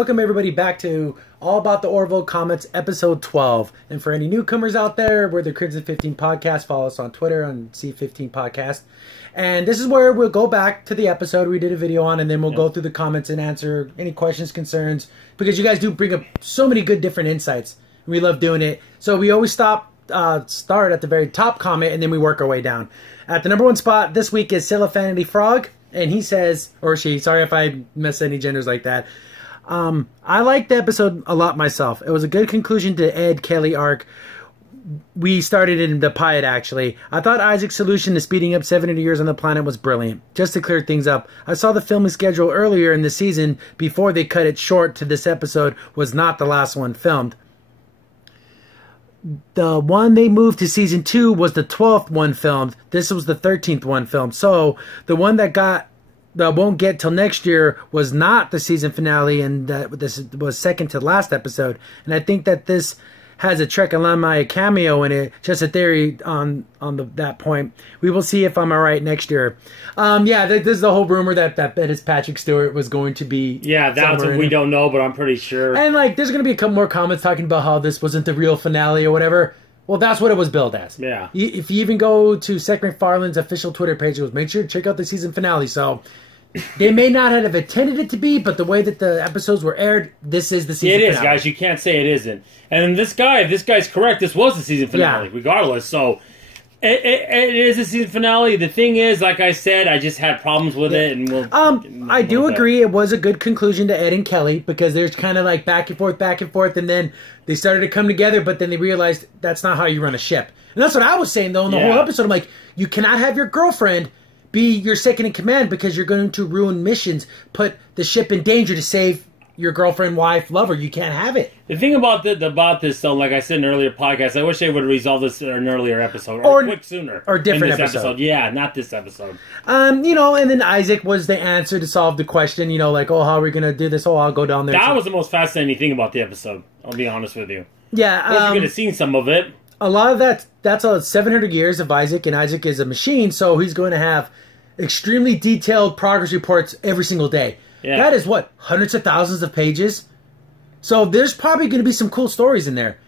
welcome everybody back to All About the Orville Comics, episode 12. And for any newcomers out there, we're the Crimson 15 Podcast. Follow us on Twitter on C15 Podcast. And this is where we'll go back to the episode we did a video on, and then we'll go through the comments and answer any questions, concerns, because you guys do bring up so many good different insights. We love doing it. So we always start at the very top comment, and then we work our way down. At the number one spot this week is Silifanity Frog. And he says, or she, sorry if I miss any genders like that. I liked the episode a lot myself. It was a good conclusion to Ed Kelly arc. We started in the pilot, actually. I thought Isaac's solution to speeding up 700 years on the planet was brilliant. Just to clear things up, I saw the filming schedule earlier in the season before they cut it short to this episode was not the last one filmed. The one they moved to season 2 was the 12th one filmed. This was the 13th one filmed. So the one that won't get till next year was not the season finale, and this was second to last episode. And I think that this has a Trek alumni cameo in it. Just a theory on that point. We will see if I'm alright next year. Yeah, there's the whole rumor that it's Patrick Stewart was going to be. Yeah, that's what we don't know, but I'm pretty sure. And like, there's going to be a couple more comments talking about how this wasn't the real finale or whatever. Well, that's what it was billed as. Yeah. If you even go to Seth MacFarlane's official Twitter page, it was, make sure to check out the season finale. So they may not have intended it to be, but the way that the episodes were aired, this is the season finale. It is, guys. You can't say it isn't. And if this guy's correct, this was the season finale, regardless. So it is the season finale. The thing is, like I said, I just had problems with it, and I do agree. It was a good conclusion to Ed and Kelly, because there's kind of like back and forth, and then they started to come together, but then they realized that's not how you run a ship. And that's what I was saying, though, in the whole episode. I'm like, you cannot have your girlfriend be your second in command, because you're going to ruin missions, put the ship in danger to save your girlfriend, wife, lover. You can't have it. The thing about this, though, like I said in an earlier podcast, I wish they would have resolved this in an earlier episode, or quick sooner, or different episode. Yeah, not this episode. You know, and then Isaac was the answer to solve the question. You know, like, oh, how are we gonna do this? Oh, I'll go down there. That was the most fascinating thing about the episode. I'll be honest with you. Yeah, you could have seen some of it. A lot of that's 700 years of Isaac, and Isaac is a machine, so he's going to have extremely detailed progress reports every single day. Yeah. That is what, hundreds of thousands of pages? So there's probably going to be some cool stories in there.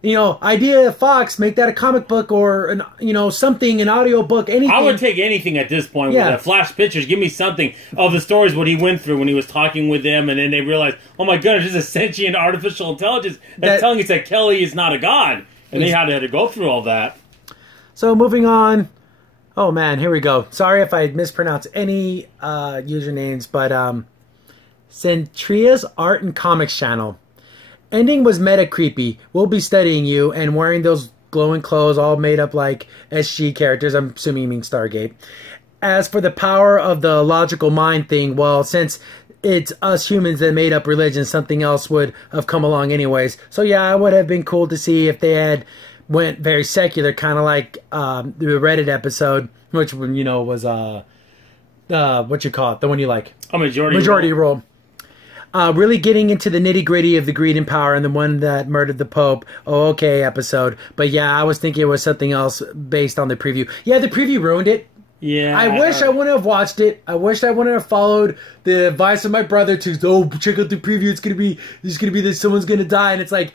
You know, idea of Fox, make that a comic book or something, an audio book, anything. I would take anything at this point with the flash pictures. Give me something of the stories what he went through when he was talking with them, and then they realized, oh my goodness, this is a sentient artificial intelligence that's telling us that Kelly is not a god, and they had to go through all that. So moving on. Oh man, here we go. Sorry if I mispronounce any usernames, but Centria's Art and Comics channel. Ending was meta creepy. We'll be studying you and wearing those glowing clothes all made up like SG characters. I'm assuming you mean Stargate. As for the power of the logical mind thing, well, since it's us humans that made up religion, something else would have come along anyways. So yeah, it would have been cool to see if they had went very secular, kind of like the Reddit episode, which was what you call it, the one you like, a majority role. Really getting into the nitty gritty of the greed and power, and the one that murdered the Pope. Oh, okay, episode. But yeah, I was thinking it was something else based on the preview. Yeah, the preview ruined it. Yeah, I wish I wouldn't have watched it. I wish I wouldn't have followed the advice of my brother to check out the preview. It's gonna be this. Someone's gonna die, and it's like,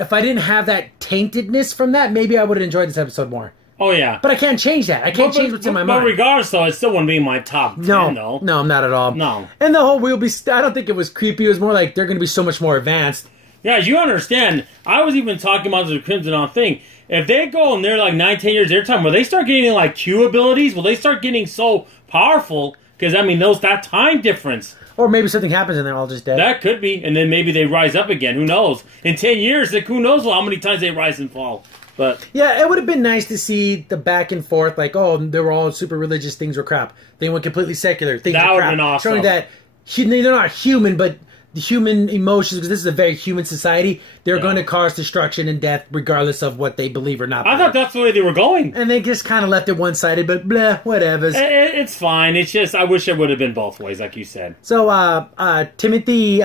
if I didn't have that taintedness from that, maybe I would have enjoyed this episode more. Oh, yeah. But I can't change that. I can't change what's in my mind. But regardless, though, it still wouldn't be in my top 10, though. No, not at all. No. And the whole I don't think it was creepy. It was more like they're going to be so much more advanced. Yeah, as you understand, I was even talking about the Crimson On thing. If they go and they're like 9-10 years their time, will they start getting like Q abilities? Will they start getting so powerful? Because, I mean, that time difference. Or maybe something happens and they're all just dead. That could be. And then maybe they rise up again. Who knows? In 10 years, like, who knows how many times they rise and fall. But yeah, it would have been nice to see the back and forth. Like, oh, they were all super religious. Things were crap. They went completely secular. Things that were would crap. have been awesome. Showing that they're not human, but the human emotions, because this is a very human society, they're going to cause destruction and death regardless of what they believe or not. I thought that's the way they were going. And they just kind of left it one-sided, but blah, whatever. It's fine. It's just, I wish it would have been both ways, like you said. So, Timothy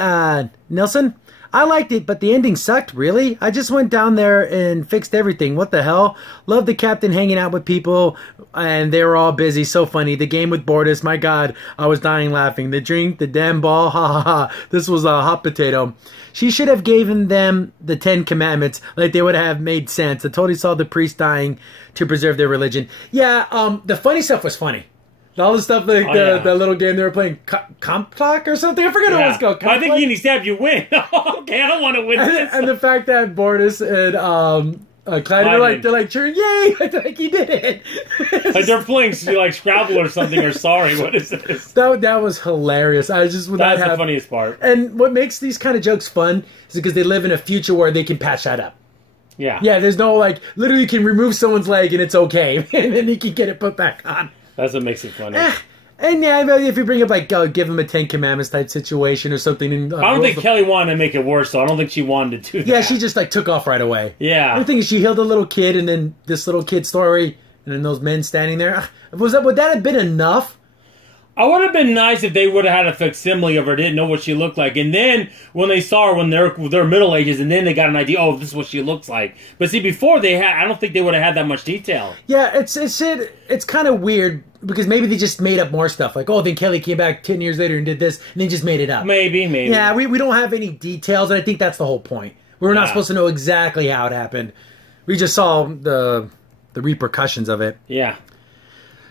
Nilsson, I liked it, but the ending sucked, really. I just went down there and fixed everything. What the hell? Loved the captain hanging out with people, and they were all busy. So funny. The game with Bortus, my God, I was dying laughing. The drink, the damn ball, ha ha ha. This was a hot potato. She should have given them the 10 Commandments, like they would have made sense. I totally saw the priest dying to preserve their religion. Yeah, the funny stuff was funny. All the stuff, like the little game they were playing, Complock or something. I forget what it was called. I think you stab, you win. Okay, I don't want to win this. And the fact that Bortus and Clyde, they're like cheering, yay! Like he did it. Like they're playing like Scrabble or something, or sorry, what is this? That was hilarious. That's the funniest part. And what makes these kind of jokes fun is because they live in a future where they can patch that up. Yeah. Yeah, there's no, like, literally you can remove someone's leg and it's okay. And then you can get it put back on. That's what makes it funny. And yeah, if you bring up, like, give them a 10 Commandments type situation or something. And, I don't think Kelly wanted to make it worse, so I don't think she wanted to do that. Yeah, she just, like, took off right away. Yeah. The thing is, she healed a little kid, and then this little kid story, and then those men standing there. Would that have been enough? I would have been nice if they would have had a facsimile of her, didn't know what she looked like. And then, when they saw her when they're middle ages, and then they got an idea, oh, this is what she looks like. But see, before I don't think they would have had that much detail. Yeah, it's kind of weird, because maybe they just made up more stuff. Like, oh, then Kelly came back 10 years later and did this, and they just made it up. Maybe. Yeah, we don't have any details, and I think that's the whole point. We're not supposed to know exactly how it happened. We just saw the repercussions of it. Yeah.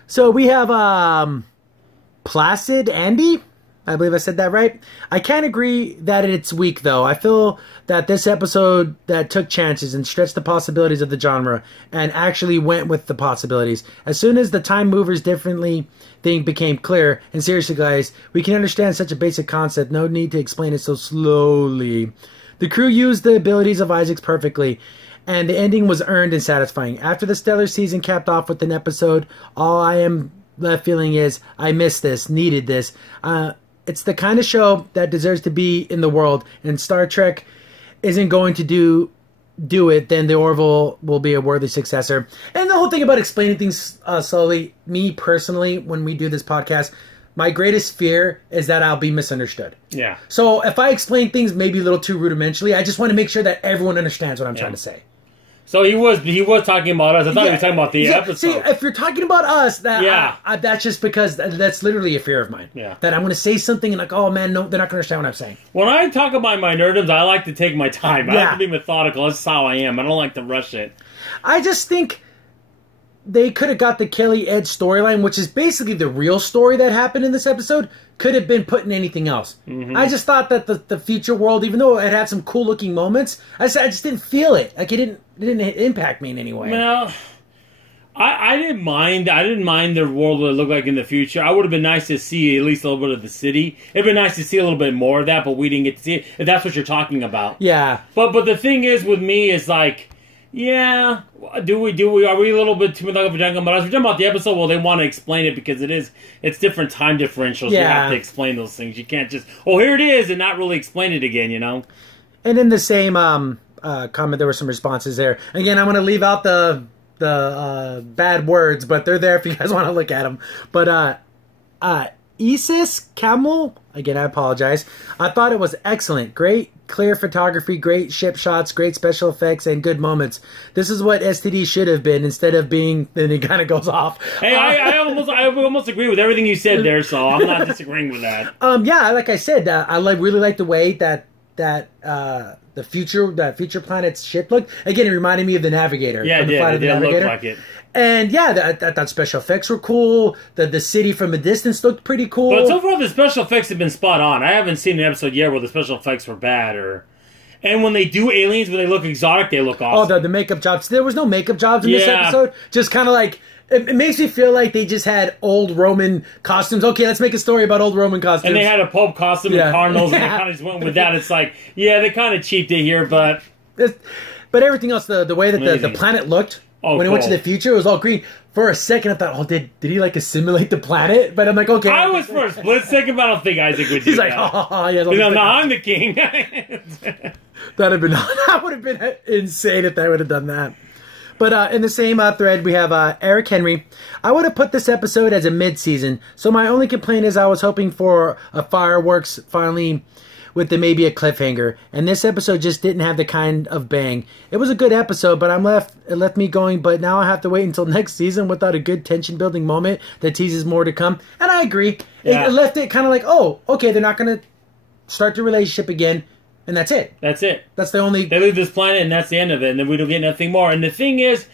So we have, Placid Andy? I believe I said that right. I can't agree that it's weak, though. I feel that this episode that took chances and stretched the possibilities of the genre and actually went with the possibilities. As soon as the time movers differently thing became clear, and seriously, guys, we can understand such a basic concept. No need to explain it so slowly. The crew used the abilities of Isaacs perfectly, and the ending was earned and satisfying. After the stellar season capped off with an episode, all I am left feeling is, I missed this, needed this. It's the kind of show that deserves to be in the world, and Star Trek isn't going to do it, then the Orville will be a worthy successor. And the whole thing about explaining things slowly, me personally, when we do this podcast, my greatest fear is that I'll be misunderstood. Yeah. So if I explain things maybe a little too rudimentally, I just want to make sure that everyone understands what I'm trying to say. So he was talking about us. I thought he was talking about the episode. See, if you're talking about us, that's just because that's literally a fear of mine. Yeah. That I'm going to say something and like, oh man, no, they're not going to understand what I'm saying. When I talk about my nerdoms, I like to take my time. I like to be methodical. That's how I am. I don't like to rush it. I just think they could have got the Kelly Ed storyline, which is basically the real story that happened in this episode, could have been put in anything else. Mm-hmm. I just thought that the future world, even though it had some cool looking moments, I just didn't feel it. Like it didn't impact me in any way. Well, I didn't mind. I didn't mind the world would look like in the future. I would have been nice to see at least a little bit of the city. It'd been nice to see a little bit more of that, but we didn't get to see it. If that's what you're talking about. Yeah. But the thing is with me is like, yeah, are we a little bit too much of a jungle? But I was talking about the episode, well, they want to explain it because it's different time differentials. Yeah. You have to explain those things. You can't just, here it is, and not really explain it again, you know? And in the same comment, there were some responses there. Again, I'm going to leave out the bad words, but they're there if you guys want to look at them. But Isis Camel, again, I apologize. I thought it was excellent. Great, clear photography, great ship shots, great special effects, and good moments. This is what STD should have been instead of being, then it kind of goes off. Hey, I almost agree with everything you said there, so I'm not disagreeing with that. Yeah, like I said, I really like the way that the future planet's ship looked. Again, it reminded me of the Navigator. Yeah, it did. It looked like it. And yeah, that special effects were cool. The city from a distance looked pretty cool. But so far, the special effects have been spot on. I haven't seen an episode yet where the special effects were bad And when they do aliens, when they look exotic, they look awesome. Oh, the makeup jobs. There was no makeup jobs in this episode. Just kind of like, it makes me feel like they just had old Roman costumes. Okay, let's make a story about old Roman costumes. And they had a Pope costume and cardinals, and they kind of just went with that. It's like, they kind of cheaped it here, but everything else, the way that the planet looked, when it went to the future, it was all green. For a second, I thought, did he like assimilate the planet? But I'm like, okay. I was for a split second, but I don't think Isaac would do that. He's like, no, I'm the king. That would have been insane if they would have done that. But in the same thread, we have Eric Henry. I would have put this episode as a mid-season, so my only complaint is I was hoping for a fireworks finally with maybe a cliffhanger. And this episode just didn't have the kind of bang. It was a good episode, but it left me going, but now I have to wait until next season without a good tension-building moment that teases more to come. And I agree. Yeah. It left it kind of like, oh, okay, they're not going to start the relationship again. And that's it. That's it. That's the only... They leave this planet, and that's the end of it. And then we don't get nothing more. And the thing is,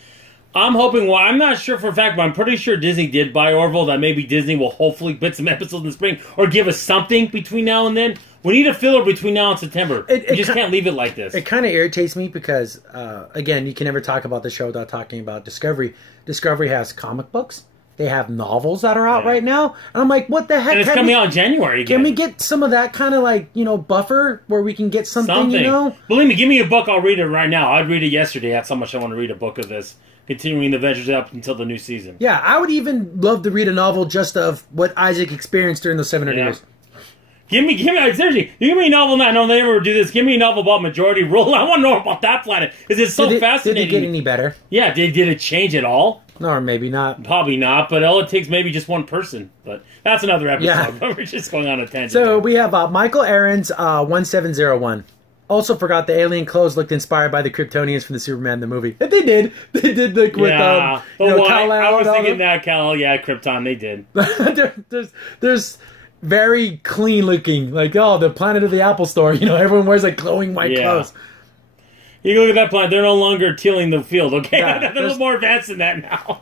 I'm hoping... Well, I'm not sure for a fact, but I'm pretty sure Disney did buy Orville. That maybe Disney will hopefully put some episodes in the spring or give us something between now and then. We need a filler between now and September. We just can't leave it like this. It kind of irritates me because, again, you can never talk about the show without talking about Discovery. Discovery has comic books. They have novels that are out right now. And I'm like, what the heck? And it's coming out in January again. Can we get some of that kind of like, buffer where we can get something, Believe me, give me a book, I'll read it right now. I'd read it yesterday. That's how much I want to read a book of this. Continuing the Avengers up until the new season. Yeah, I would even love to read a novel just of what Isaac experienced during those 700 years. Seriously, you give me a novel now. No, they never do this. Give me a novel about majority rule. I want to know about that planet because it's so fascinating. Did it get any better? Yeah, did it change at all? No, or maybe not. Probably not, but all it takes maybe just one person. But that's another episode. Yeah. We're just going on a tangent. So we have Michael Aaron's 1701. Also forgot the alien clothes looked inspired by the Kryptonians from the Superman the movie. They did. They did with I was thinking that Krypton. They did. there's very clean looking, like the planet of the Apple Store. Everyone wears like glowing white clothes. You can look at that planet. They're no longer tilling the field, okay? Yeah, they're a little more advanced than that now.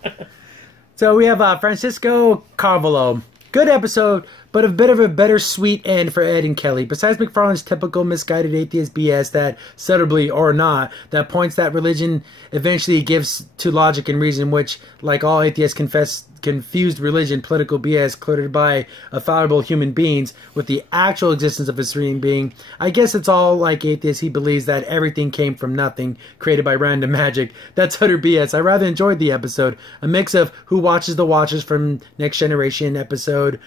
So we have Francisco Carvalho. Good episode, but a bit of a bittersweet end for Ed and Kelly. Besides McFarlane's typical misguided atheist BS that, subtly or not, that points that religion eventually gives to logic and reason, which, like all atheists, confused religion, political BS cluttered by fallible human beings with the actual existence of a supreme being. I guess it's all like atheists. He believes that everything came from nothing, created by random magic. That's utter BS. I rather enjoyed the episode. A mix of Who Watches the Watchers from Next Generation episode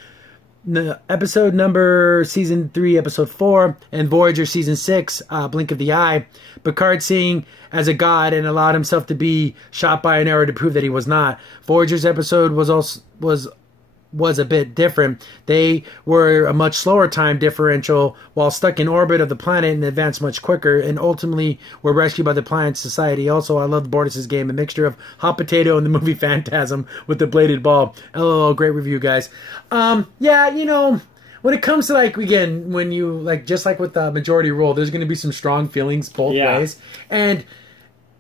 number season 3 episode 4 and Voyager season 6 Blink of the Eye. Picard seeing as a god and allowed himself to be shot by an arrow to prove that he was not. Voyager's episode was a bit different. They were a much slower time differential while stuck in orbit of the planet and advanced much quicker, and ultimately were rescued by the planet's society. Also, I loved Bortus's game, a mixture of hot potato and the movie Phantasm with the bladed ball. LOL, great review, guys. When it comes to again, when you just like with the majority rule, there's going to be some strong feelings both ways, and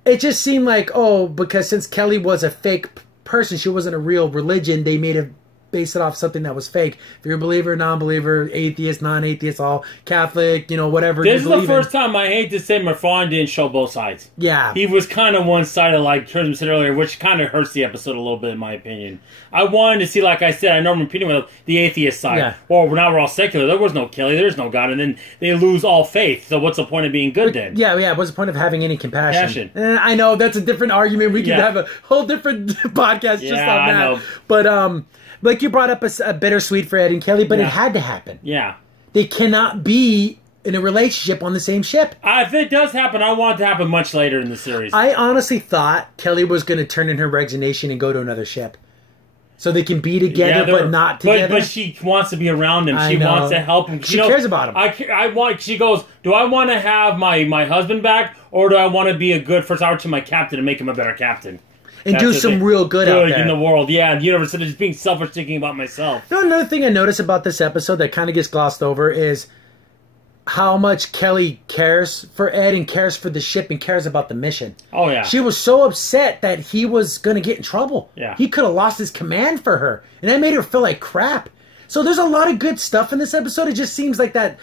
it just seemed like because since Kelly was a fake person, she wasn't a real religion, they made a base it off something that was fake. If you're a believer, non-believer, atheist, non-atheist, all Catholic, whatever. This is the first time I hate to say McFarlane didn't show both sides. Yeah. He was kind of one-sided, like Trism said earlier, which kind of hurts the episode a little bit, in my opinion. I wanted to see, like I said, I know I'm repeating with the atheist side. Yeah. Well, now we're all secular. There was no Kelly. There's no God. And then they lose all faith. So what's the point of being good then? Yeah. What's the point of having any compassion? I know, that's a different argument. We could have a whole different podcast just on that. I know. But, like you brought up a bittersweet for Ed and Kelly, but it had to happen. Yeah. They cannot be in a relationship on the same ship. If it does happen, I want it to happen much later in the series. I honestly thought Kelly was going to turn in her resignation and go to another ship. So they can be together, but not together. But she wants to be around him. She wants to help him. She cares about him. She goes, do I want to have my husband back, or do I want to be a good first hour to my captain and make him a better captain? And do some real good out there. In the world, yeah. And the universe, instead of just being selfish, thinking about myself. Another thing I noticed about this episode that kind of gets glossed over is how much Kelly cares for Ed and cares for the ship and cares about the mission. Oh, yeah. She was so upset that he was going to get in trouble. Yeah. He could have lost his command for her. And that made her feel like crap. So there's a lot of good stuff in this episode. It just seems like that...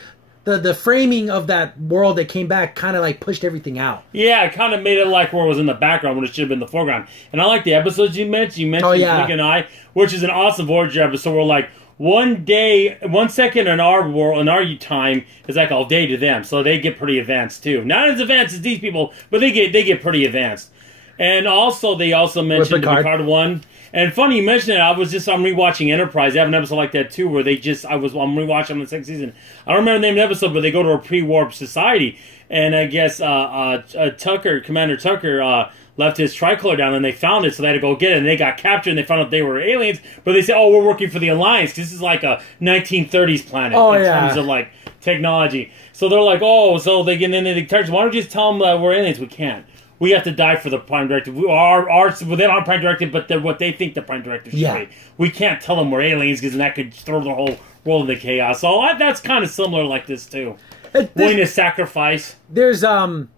The framing of that world that came back kind of pushed everything out. Yeah, it kind of made it like where it was in the background when it should have been the foreground. And I like the episodes you mentioned. You mentioned Blink and Eye, which is an awesome Voyager episode where 1 second in our world, in our time, is like all day to them. So they get pretty advanced too. Not as advanced as these people, but they get pretty advanced. And also, they also mentioned the Picard one. And funny you mentioned it. I'm rewatching Enterprise. They have an episode like that too, where I'm rewatching the second season. I don't remember the name of the episode, but they go to a pre-warp society, and I guess Commander Tucker, left his tricolor down, and they found it, so they had to go get it, and they got captured, and they found out they were aliens. But they said, "Oh, we're working for the Alliance. This is like a 1930s planet in terms of technology. So they're like, oh, so they get in the text. Why don't you just tell them that we're aliens? We can't. We have to die for the Prime Directive. They aren't Prime Directive, but they're what they think the Prime Directive should be. We can't tell them we're aliens because that could throw the whole world into chaos. So that's kind of similar like this too. Willing to sacrifice. There's and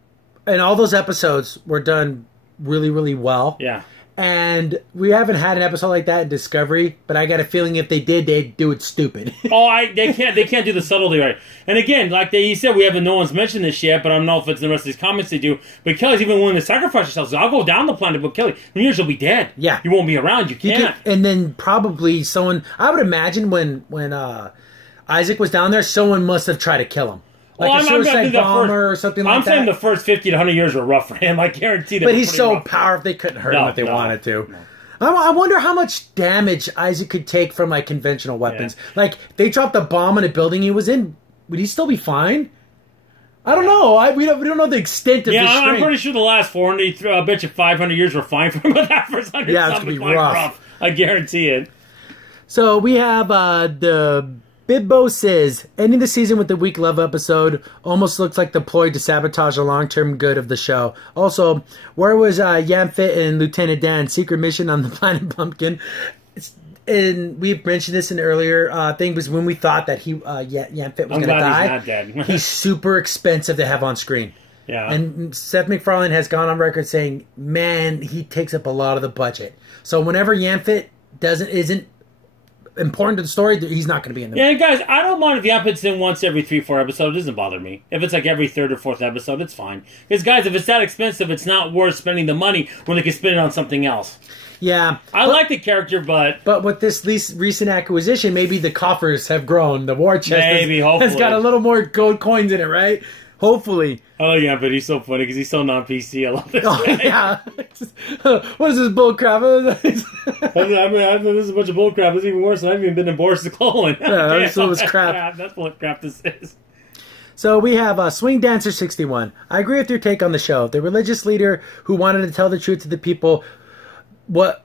all those episodes were done really, really well. Yeah. And we haven't had an episode like that in Discovery, but I got a feeling if they did, they'd do it stupid. They can't do the subtlety right. And again, like you said, no one's mentioned this yet, but I don't know if it's in the rest of these comments they do. But Kelly's even willing to sacrifice herself. I'll go down the planet, but Kelly, in years you'll be dead. Yeah. You won't be around. You can't. And then probably someone, I would imagine when Isaac was down there, someone must have tried to kill him. Like a suicide bomber or something like that. I'm saying the first 50 to 100 years were rough for him. I guarantee that. But he's so powerful, they couldn't hurt him if they wanted to. No. I wonder how much damage Isaac could take from like conventional weapons. Yeah. Like, if they dropped a bomb in a building he was in, would he still be fine? I don't know. We don't know the extent of his strength. I'm pretty sure the last 400, I bet you 500 years were fine for him. But that first 100 it's going to be rough. I guarantee it. So we have the Bibbo says, ending the season with the weak love episode almost looks like the ploy to sabotage the long-term good of the show. Also, where was Yamfit and Lieutenant Dan's secret mission on the planet Pumpkin? And we mentioned this in earlier thing, was when we thought that Yamfit was going to die. He's not dead. He's super expensive to have on screen. Yeah. And Seth MacFarlane has gone on record saying, man, he takes up a lot of the budget. So whenever Yamfit isn't important to the story, he's not going to be in the movie. Yeah, guys, I don't mind if Yamfit's in once every 3-4 episodes. It doesn't bother me. If it's like every 3rd or 4th episode, it's fine. Because, guys, if it's that expensive, it's not worth spending the money when they can spend it on something else. Yeah. I like the character, but with this recent acquisition, maybe the coffers have grown. The war chest has got a little more gold coins in it, right? Hopefully. Oh, yeah, but he's so funny because he's so non-PC. I love this guy. Yeah. What is this bullcrap? I this is a bunch of bullcrap. It's even worse than I've even been in Boris the Clone. Yeah, that's what was crap. That's what crap this is. So we have Swing Dancer 61. I agree with your take on the show. The religious leader who wanted to tell the truth to the people what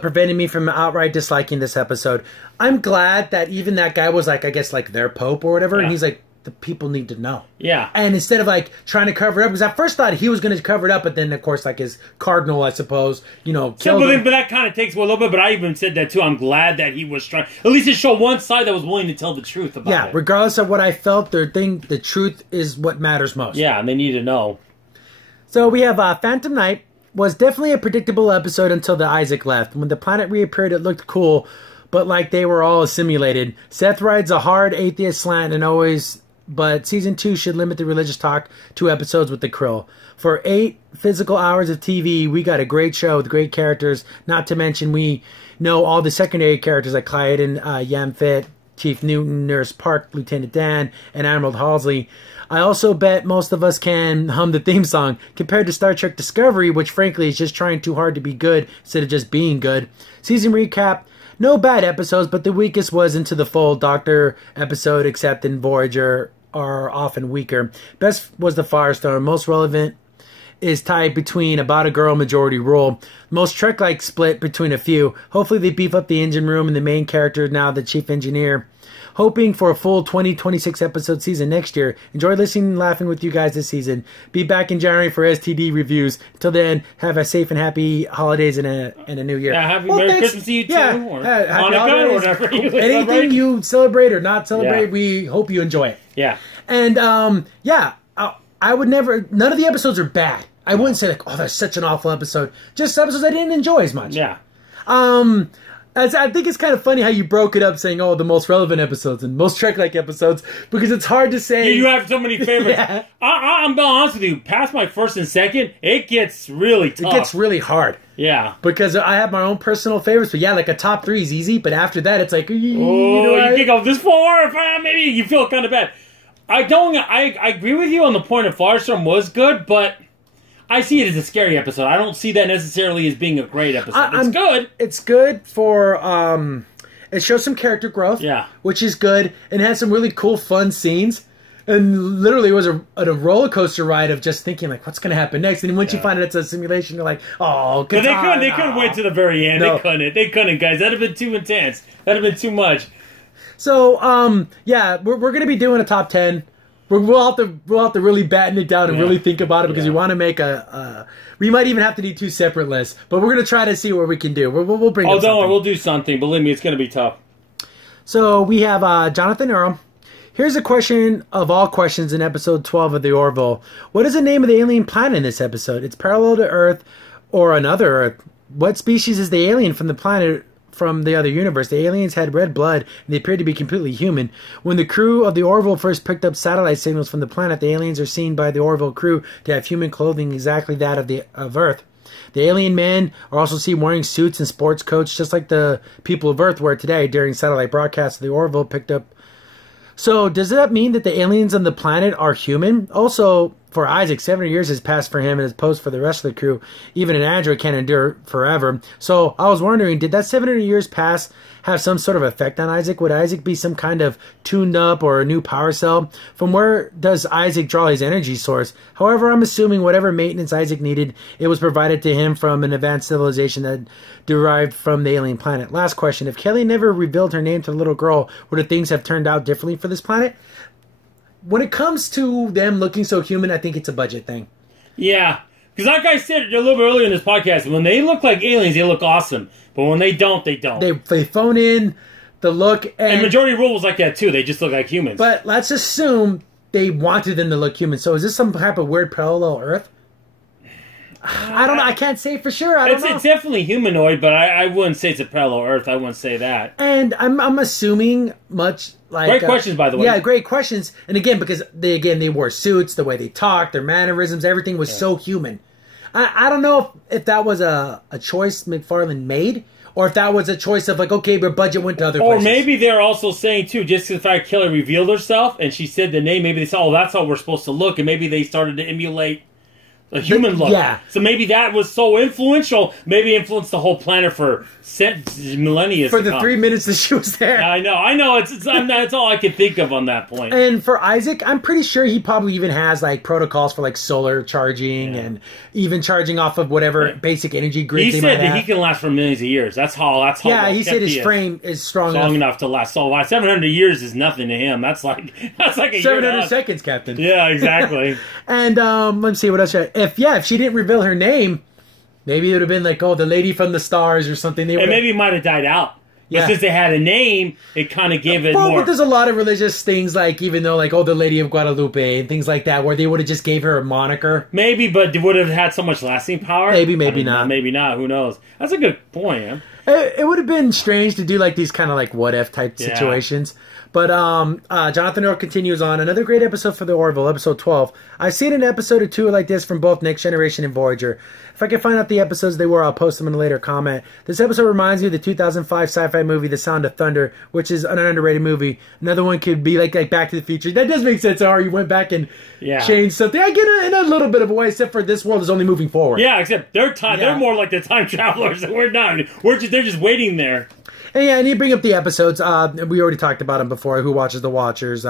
prevented me from outright disliking this episode. I'm glad that even that guy was like, I guess, like their pope or whatever, and he's like, the people need to know. Yeah. And instead of like trying to cover it up, because I first thought he was going to cover it up, but then of course like his cardinal, I suppose, killed him. But that kind of takes a little bit. But I even said that too. I'm glad that he was trying at least to show one side that was willing to tell the truth about it. Yeah. Regardless of what I felt, the truth is what matters most. Yeah, and they need to know. So we have Phantom Knight. Was definitely a predictable episode until the Isaac left. When the planet reappeared, it looked cool, but like they were all assimilated. Seth rides a hard atheist slant but season 2 should limit the religious talk to episodes with the Krill. For 8 physical hours of TV, we got a great show with great characters, not to mention we know all the secondary characters like Clyden, Yamfit, Chief Newton, Nurse Park, Lieutenant Dan, and Admiral Halsey. I also bet most of us can hum the theme song, compared to Star Trek Discovery, which frankly is just trying too hard to be good instead of just being good. Season recap, no bad episodes, but the weakest was Into the Fold. Doctor episode, except in Voyager, are often weaker. Best was the Firestorm. Most relevant is tied between About a Girl majority rule. Most Trek-like split between a few. Hopefully they beef up the engine room and the main character, now the chief engineer. Hoping for a full 20-26 episode season next year. Enjoy listening and laughing with you guys this season. Be back in January for STD reviews. Until then, have a safe and happy holidays and a new year. Yeah, happy Merry Christmas to you too. Yeah, or Hanukkah or whatever. Anything you celebrate or not celebrate, we hope you enjoy it. Yeah. And I would never. None of the episodes are bad. I wouldn't say like, oh, that's such an awful episode. Just episodes I didn't enjoy as much. Yeah. I think it's kind of funny how you broke it up saying, oh, the most relevant episodes and most Trek-like episodes, because it's hard to say. You have so many favorites. Yeah. I'm being honest with you. Past my first and second, it gets really tough. It gets really hard. Yeah. Because I have my own personal favorites, but yeah, like a top 3 is easy, but after that, it's like, you can go this 4 or 5, maybe you feel kind of bad. I agree with you on the point of Firestorm was good, but I see it as a scary episode. I don't see that necessarily as being a great episode. It's good. It's good for, it shows some character growth. Yeah. Which is good, and has some really cool, fun scenes. And literally it was a roller coaster ride of just thinking, like, what's going to happen next? And once you find out it's a simulation, you're like, oh, good. They couldn't wait to the very end. No. They couldn't, guys. That'd have been too intense. That'd have been too much. So, yeah, we're going to be doing a top 10. We'll have to really batten it down and really think about it because we want to make we might even have to do 2 separate lists, but we're going to try to see what we can do. We'll bring. Oh, don't worry, we'll do something. Believe me, it's going to be tough. So we have Jonathan Earl. Here's a question of all questions in episode 12 of the Orville. What is the name of the alien planet in this episode? It's parallel to Earth or another Earth. What species is the alien from the planet from the other universe? The aliens had red blood and they appeared to be completely human. When the crew of the Orville first picked up satellite signals from the planet, the aliens are seen by the Orville crew to have human clothing exactly that of Earth. The alien men are also seen wearing suits and sports coats just like the people of Earth wear today. During satellite broadcasts, the Orville picked up. So, does that mean that the aliens on the planet are human? Also, for Isaac, 700 years has passed for him and his post for the rest of the crew. Even an android can't endure forever. So, I was wondering, did that 700 years pass have some sort of effect on Isaac? Would Isaac be some kind of tuned up or a new power cell? From where does Isaac draw his energy source? However, I'm assuming whatever maintenance Isaac needed, it was provided to him from an advanced civilization that derived from the alien planet. Last question. If Kelly never revealed her name to the little girl, would things have turned out differently for this planet? When it comes to them looking so human, I think it's a budget thing. Yeah. Because like I said a little bit earlier in this podcast, when they look like aliens, they look awesome. But when they don't, they don't. They phone in the look. And majority rule was like that, too. They just look like humans. But let's assume they wanted them to look human. So is this some type of weird parallel Earth? I don't know. I can't say for sure. I don't know. It's definitely humanoid, but I wouldn't say it's a parallel Earth. I wouldn't say that. And I'm assuming much like... Great questions, by the way. Yeah, great questions. And again, because they wore suits, the way they talked, their mannerisms, everything was so human. I don't know if that was a choice McFarlane made, or if that was a choice of like, okay, but budget went to other places. Or maybe they're also saying, too, just the fact Kelly revealed herself and she said the name, maybe they said, oh, that's how we're supposed to look, and maybe they started to emulate a human look. Yeah. So maybe that was so influential, maybe influenced the whole planet for millennia. For the 3 minutes that she was there. I know. That's all I could think of on that point. And for Isaac, I'm pretty sure he probably even has like protocols for like solar charging and even charging off of whatever basic energy grids he they said might that have. he can last for millions of years. That's how. Yeah, he said his frame is strong enough to last. So 700 years is nothing to him. That's like a 700 year seconds, Captain. Yeah, exactly. And let's see what else. If she didn't reveal her name, maybe it would have been like, oh, the lady from the stars or something. And maybe it might have died out. Yeah. But since they had a name, it kind of gave it more. But there's a lot of religious things, like even though, like, oh, the Lady of Guadalupe and things like that, where they would have just gave her a moniker. Maybe, but it would have had so much lasting power. Maybe not. Maybe not. Who knows? That's a good point, man. It would have been strange to do like these kind of like what if type situations. But Jonathan Earl continues on. Another great episode for the Orville, episode 12. I've seen an episode or two like this from both Next Generation and Voyager. If I can find out the episodes they were, I'll post them in a later comment. This episode reminds me of the 2005 sci-fi movie The Sound of Thunder, which is an underrated movie. Another one could be like Back to the Future. That does make sense, how you went back and changed something. I get it in a little bit of a way, except for this world is only moving forward. Yeah, except they're more like the time travelers, and we're not. They're just waiting there. And you bring up the episodes. We already talked about them before. Who Watches the Watchers?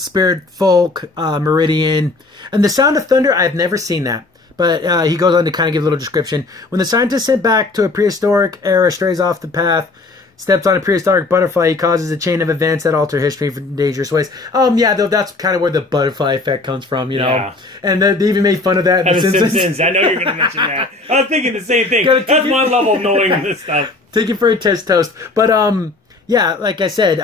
Spirit Folk, Meridian, and The Sound of Thunder. I've never seen that, but he goes on to kind of give a little description. When the scientist sent back to a prehistoric era strays off the path, steps on a prehistoric butterfly, he causes a chain of events that alter history in dangerous ways. That's kind of where the butterfly effect comes from, you know. Yeah. And they even made fun of that in The Simpsons. I know you're going to mention that. I was thinking the same thing. That's my level of knowing this stuff. Take it for a test toast. But, like I said,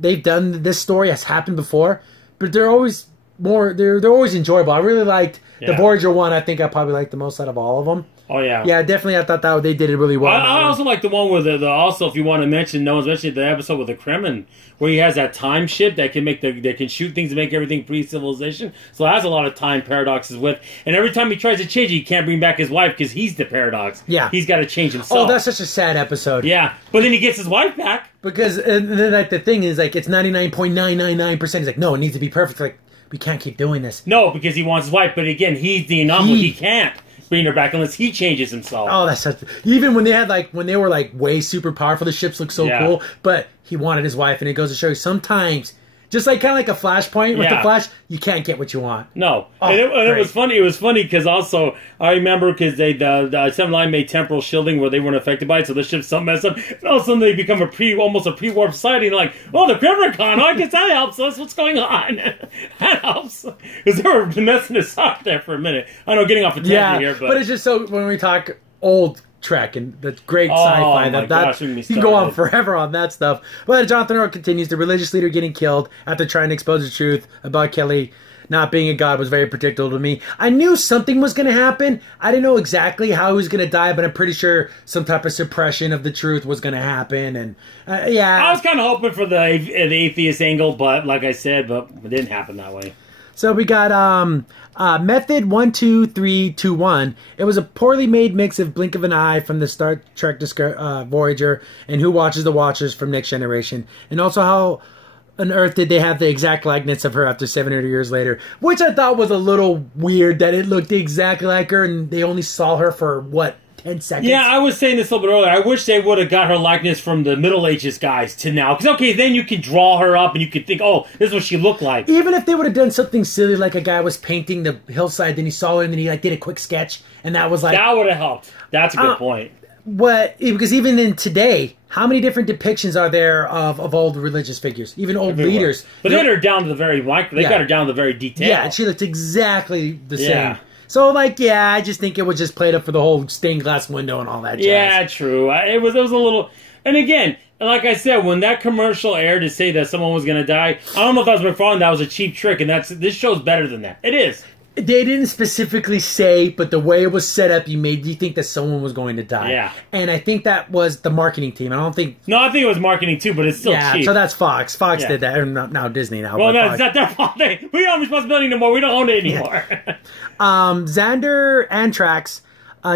they've done this story, has happened before, but they're always they're always enjoyable. I really liked the Voyager one. I think I probably liked the most out of all of them. Oh, yeah. Yeah, definitely. I thought that they did it really well. I also like the one with also, if you want to mention, no one's mentioned the episode with the Kremen, where he has that time ship that can shoot things and make everything pre-civilization. So it has a lot of time paradoxes with. And every time he tries to change it, he can't bring back his wife because he's the paradox. Yeah. He's got to change himself. Oh, that's such a sad episode. Yeah. But then he gets his wife back. Because, and then like the thing is, like, it's 99.999%. He's like, no, it needs to be perfect. Like, we can't keep doing this. No, because he wants his wife. But again, he's the anomaly. He can't bring her back unless he changes himself. Oh, that's such... Even when they were way super powerful, the ships look so cool, but he wanted his wife, and it goes to show you sometimes Just like kind of like a flashpoint with the Flash, you can't get what you want. No, and it was funny. It was funny because also I remember because the 7 Line made temporal shielding where they weren't affected by it, so the ships don't mess up. And all of a sudden they become almost a pre-warp society. And like, oh, the Primercon, I guess that helps us. What's going on? That helps because they were messing us up there for a minute. I know, getting off a tangent here, but it's just so when we talk old Trek and the great sci-fi you can go on forever on that stuff. But Jonathan Earl continues, the religious leader getting killed after trying to expose the truth about Kelly not being a god was very predictable to me. I knew something was going to happen. I didn't know exactly how he was going to die, but I'm pretty sure some type of suppression of the truth was going to happen. And I was kind of hoping for the atheist angle, but like I said, but it didn't happen that way. So we got Method 12321. It was a poorly made mix of Blink of an Eye from the Star Trek Voyager and Who Watches the Watchers from Next Generation. And also how on earth did they have the exact likeness of her after 700 years later. Which I thought was a little weird that it looked exactly like her and they only saw her for, 10 seconds? Yeah, I was saying this a little bit earlier. I wish they would have got her likeness from the Middle Ages guys to now. Because, okay, then you can draw her up and you could think, oh, this is what she looked like. Even if they would have done something silly like a guy was painting the hillside, then he saw her and then he did a quick sketch. And that was like... That would have helped. That's a good point. Because even in today, how many different depictions are there of old religious figures? Even old leaders. But they got her down to the very micro. They got her down to the very detail. Yeah, she looks exactly the same. So, I just think it was just played up for the whole stained glass window and all that jazz. Yeah, true. It was a little... And again, like I said, when that commercial aired to say that someone was going to die, I don't know if that was McFarlane, that was a cheap trick, and this show's better than that. It is. They didn't specifically say, but the way it was set up, you think that someone was going to die. Yeah. And I think that was the marketing team. I don't think... No, I think it was marketing too, but it's still cheap. So that's Fox. Fox did that. Or now Disney now. Well, no, it's not their fault. We don't have responsibility anymore. We don't own it anymore. Xander Antrax,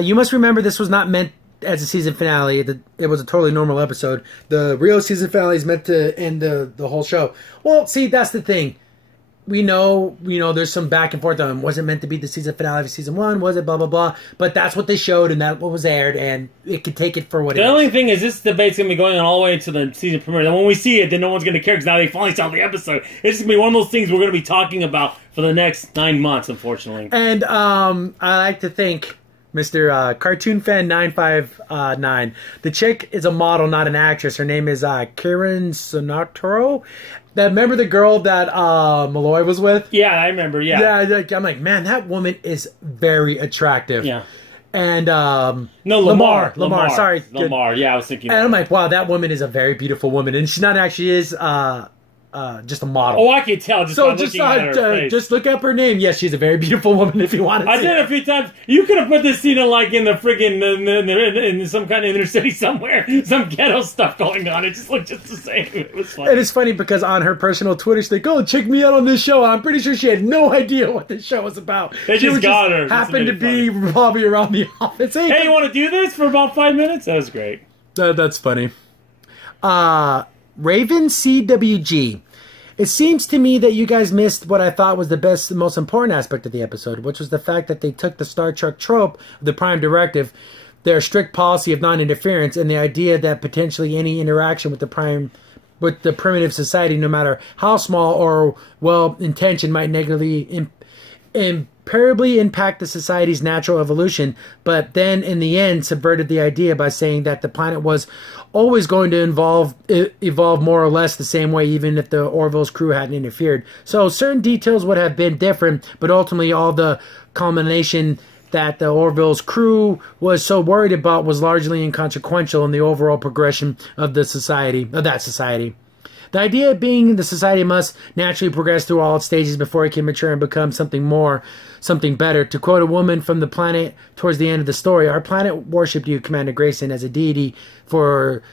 you must remember this was not meant as a season finale. It was a totally normal episode. The real season finale is meant to end the whole show. Well, see, that's the thing. We know, there's some back and forth on was it meant to be the season finale of season 1? Was it blah, blah, blah? But that's what they showed and that's what was aired and it could take it for what it is. The only thing is this debate's going to be going on all the way to the season premiere. And when we see it, then no one's going to care because now they finally saw the episode. It's going to be one of those things we're going to be talking about for the next 9 months, unfortunately. And I like to think... Mr. Cartoon Fan 959. The chick is a model, not an actress. Her name is Karen Sonatoro. Remember the girl that Malloy was with? Yeah, I remember, yeah. Yeah, I'm like, man, that woman is very attractive. Yeah. And, no, Lamar, sorry. Lamar, yeah, I was thinking. And I'm like, wow, that woman is a very beautiful woman. And she not actually is... just a model. Oh, I can tell just by looking at her face. Just look up her name. Yes, she's a very beautiful woman if you want to see. I did it a few times. You could have put this scene in the friggin' in some kind of inner city somewhere. Some ghetto stuff going on. It just looked just the same. It was funny. And it's funny because on her personal Twitter, she's like, oh, check me out on this show. I'm pretty sure she had no idea what this show was about. They just got her. Happened to be probably around the office. Hey, you want to do this for about 5 minutes? That was great. That's funny. Raven CWG. It seems to me that you guys missed what I thought was the best, most important aspect of the episode, which was the fact that they took the Star Trek trope of the Prime Directive, their strict policy of non-interference, and the idea that potentially any interaction with the primitive society, no matter how small or well-intentioned, might negatively imperably impact the society's natural evolution, but then in the end subverted the idea by saying that the planet was always going to evolve more or less the same way, even if the Orville's crew hadn't interfered. So certain details would have been different, but ultimately all the culmination that the Orville's crew was so worried about was largely inconsequential in the overall progression of that society. The idea being the society must naturally progress through all its stages before it can mature and become something more, something better. To quote a woman from the planet towards the end of the story, our planet worshipped you, Commander Grayson, as a deity for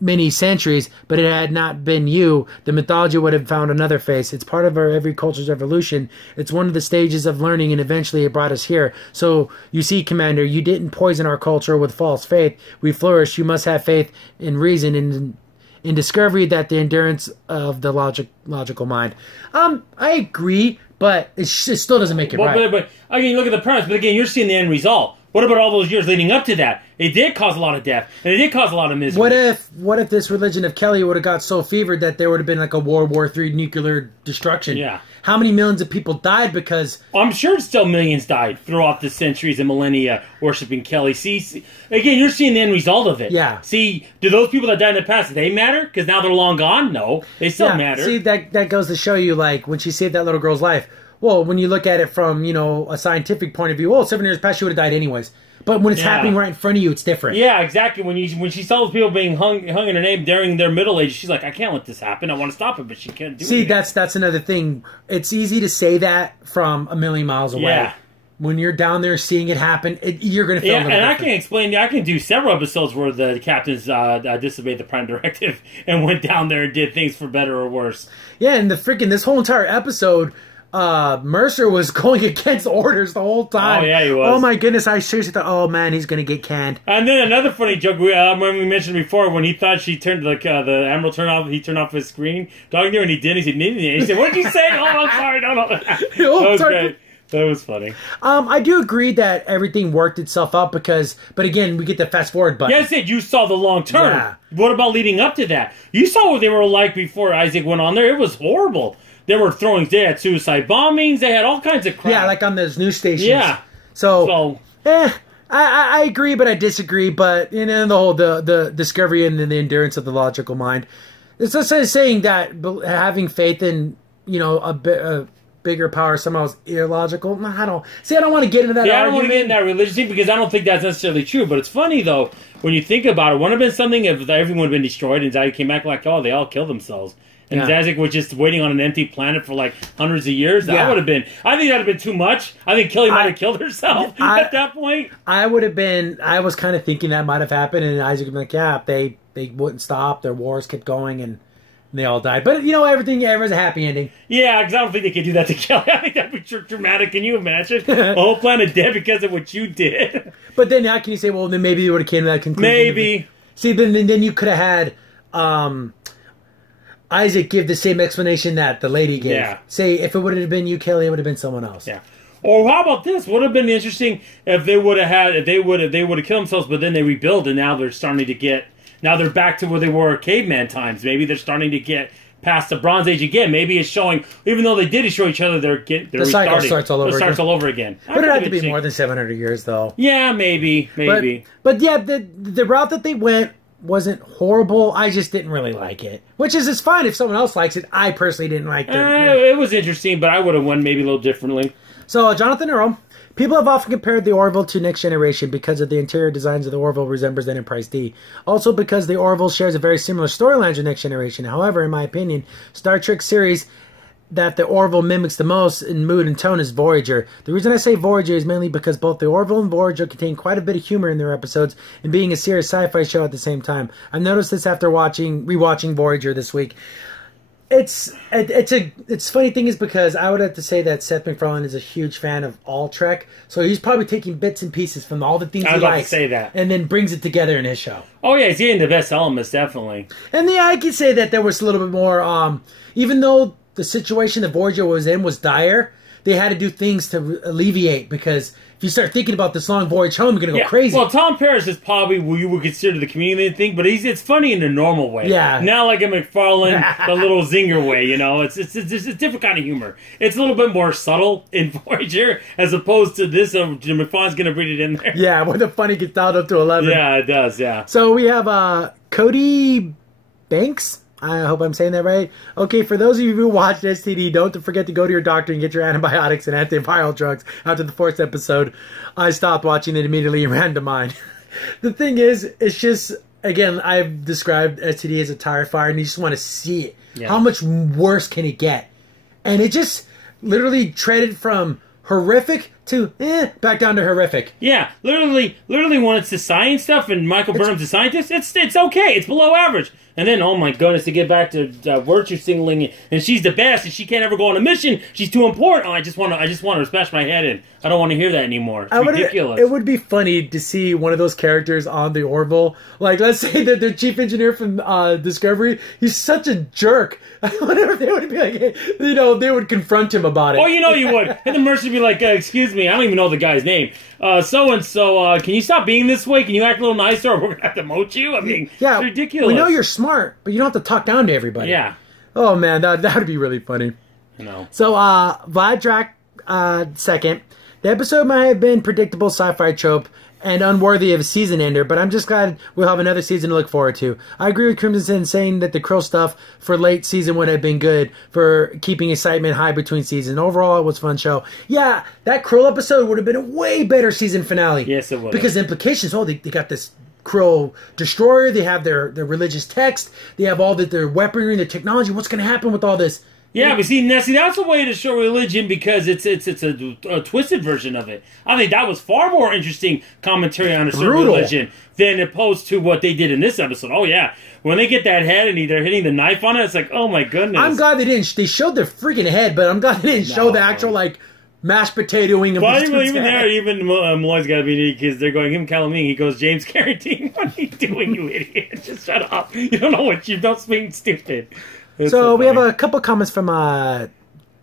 many centuries, but it had not been you. The mythology would have found another face. It's part of every culture's evolution. It's one of the stages of learning, and eventually it brought us here. So, you see, Commander, you didn't poison our culture with false faith. We flourished. You must have faith in reason and in discovery that the endurance of the logical mind. I agree, but it still doesn't make it right. But again, look at the premise. But again, you're seeing the end result. What about all those years leading up to that? It did cause a lot of death, and it did cause a lot of misery. What if this religion of Kelly would have got so fevered that there would have been like a World War III nuclear destruction? Yeah. How many millions of people died because... I'm sure still millions died throughout the centuries and millennia worshiping Kelly. See, again, you're seeing the end result of it. Yeah. See, do those people that died in the past, do they matter? Because now they're long gone? No. They still matter. See, that goes to show you, like, when she saved that little girl's life. Well, when you look at it from, a scientific point of view, 7 years past, she would have died anyways. But when it's happening right in front of you, it's different. Yeah, exactly. When she saw those people being hung in her name during their middle age, she's like, I can't let this happen. I want to stop it, but she can't do it. See, that's another thing. It's easy to say that from a million miles away. Yeah. When you're down there seeing it happen, you're going to feel and I can explain. I can do several episodes where the captains disobeyed the Prime Directive and went down there and did things for better or worse. Yeah, and this whole entire episode... Mercer was going against orders the whole time. Oh, yeah, he was. Oh, my goodness. I seriously thought, oh, man, he's going to get canned. And then another funny joke, when we mentioned before, when he thought she turned, the Admiral turned off his screen, talking to her, and he did. He said, he said, what did you say? Oh, I'm sorry. No. That was great. That was funny. I do agree that everything worked itself out but again, we get the fast forward button. Yes, you saw the long term. Yeah. What about leading up to that? You saw what they were like before Isaac went on there. It was horrible. They had suicide bombings. They had all kinds of crap. Yeah, like on those news stations. Yeah. So I agree, but I disagree. But the whole the discovery and the endurance of the logical mind. It's just saying that having faith in a bigger power somehow is illogical. I don't want to get into that. Yeah, I don't want to get into that religious thing because I don't think that's necessarily true. But it's funny though when you think about it. Wouldn't have been something if everyone had been destroyed and Isaac came back like, oh, they all killed themselves. And Isaac was just waiting on an empty planet for like hundreds of years. That would have been... I think that would have been too much. I think Kelly might have killed herself at that point. I would have been... I was kind of thinking that might have happened. And Isaac would be like, they wouldn't stop. Their wars kept going and they all died. But, everyone's a happy ending. Yeah, because I don't think they could do that to Kelly. I think that would be dramatic. Can you imagine? A whole planet dead because of what you did. But then how can you say, well, then maybe you would have came to that conclusion? Maybe. See, then you could have had... Isaac give the same explanation that the lady gave. Yeah. Say, if it would have been you, Kelly, it would have been someone else. Yeah. Or how about this? Would have been interesting if they would have killed themselves, but then they rebuild, and now they're starting to get. Now they're back to where they were caveman times. Maybe they're starting to get past the Bronze Age again. Maybe it's showing, even though they did destroy each other, they're the restarting. Cycle starts all over. It starts all over again. But it had to be more than 700 years, though. Yeah, maybe. But yeah, the route that they went wasn't horrible. I just didn't really like it. Which is fine if someone else likes it. I personally didn't like it. It was interesting, but I would have won maybe a little differently. So, Jonathan Earl. People have often compared the Orville to Next Generation because of the interior designs of the Orville resembles Enterprise D. Also because the Orville shares a very similar storyline to Next Generation. However, in my opinion, Star Trek series that the Orville mimics the most in mood and tone is Voyager. The reason I say Voyager is mainly because both the Orville and Voyager contain quite a bit of humor in their episodes and being a serious sci-fi show at the same time. I noticed this after rewatching Voyager this week. It's funny thing is because I would have to say that Seth MacFarlane is a huge fan of all Trek, so he's probably taking bits and pieces from all the things he likes, to say that, and then brings it together in his show. Oh yeah, he's getting the best elements, definitely. And yeah, I can say that there was a little bit more, even though the situation that Voyager was in was dire, they had to do things to alleviate, because if you start thinking about this long voyage home, you're going to go crazy. Well, Tom Paris is probably what you would consider the comedian thing, but it's funny in a normal way. Yeah. Not like a MacFarlane, the little zinger way, It's a different kind of humor. It's a little bit more subtle in Voyager, as opposed to this, MacFarlane's going to bring it in there. Yeah, where the funny gets dialed up to 11. Yeah, it does, yeah. So we have Cody Banks. I hope I'm saying that right. Okay, for those of you who watched STD, don't forget to go to your doctor and get your antibiotics and antiviral drugs. After the 4th episode, I stopped watching it immediately and ran to mine. The thing is, it's just, again, I've described STD as a tire fire, and you just want to see it. Yeah. How much worse can it get? And it just literally treaded from horrific to back down to horrific. Yeah, literally when it's the science stuff and Michael Burnham's a scientist, it's okay. It's below average. And then, oh my goodness, to get back to virtue signaling, and she's the best, and she can't ever go on a mission. She's too important. Oh, I just want to smash my head in. I don't want to hear that anymore. It's ridiculous. It would be funny to see one of those characters on the Orville. Like, let's say that the chief engineer from Discovery, he's such a jerk. I wonder if they would be like, they would confront him about it. Oh, you would. And the Mercer would be like, excuse me, I don't even know the guy's name. so-and-so, can you stop being this way? Can you act a little nicer or we're going to have to moat you? I mean, yeah, it's ridiculous. We know you're smart, but you don't have to talk down to everybody. Yeah. Oh, man, that would be really funny. No. So, Vlad Drac, second. The episode might have been predictable sci-fi trope and unworthy of a season ender, but I'm just glad we'll have another season to look forward to. I agree with Crimson saying that the Krill stuff for late season would have been good for keeping excitement high between seasons. Overall, it was a fun show. Yeah, that Krill episode would have been a way better season finale. Yes, it would. Because the implications, they got this Krill destroyer, they have their religious text, they have all their weaponry and their technology. What's going to happen with all this? Yeah, but see, that's a way to show religion because it's a twisted version of it. I think that was far more interesting commentary on a certain religion than opposed to what they did in this episode. Oh yeah, when they get that head and they're hitting the knife on it, it's like, oh my goodness. I'm glad they didn't. They showed the freaking head, but I'm glad they didn't show the actual mashed potatoing of but even there, even Malloy's got to be neat because they're going, him Calamine, he goes, James Carradine, what are you doing, you idiot? Just shut up. You don't know what don't speak stupid. So we have a couple comments from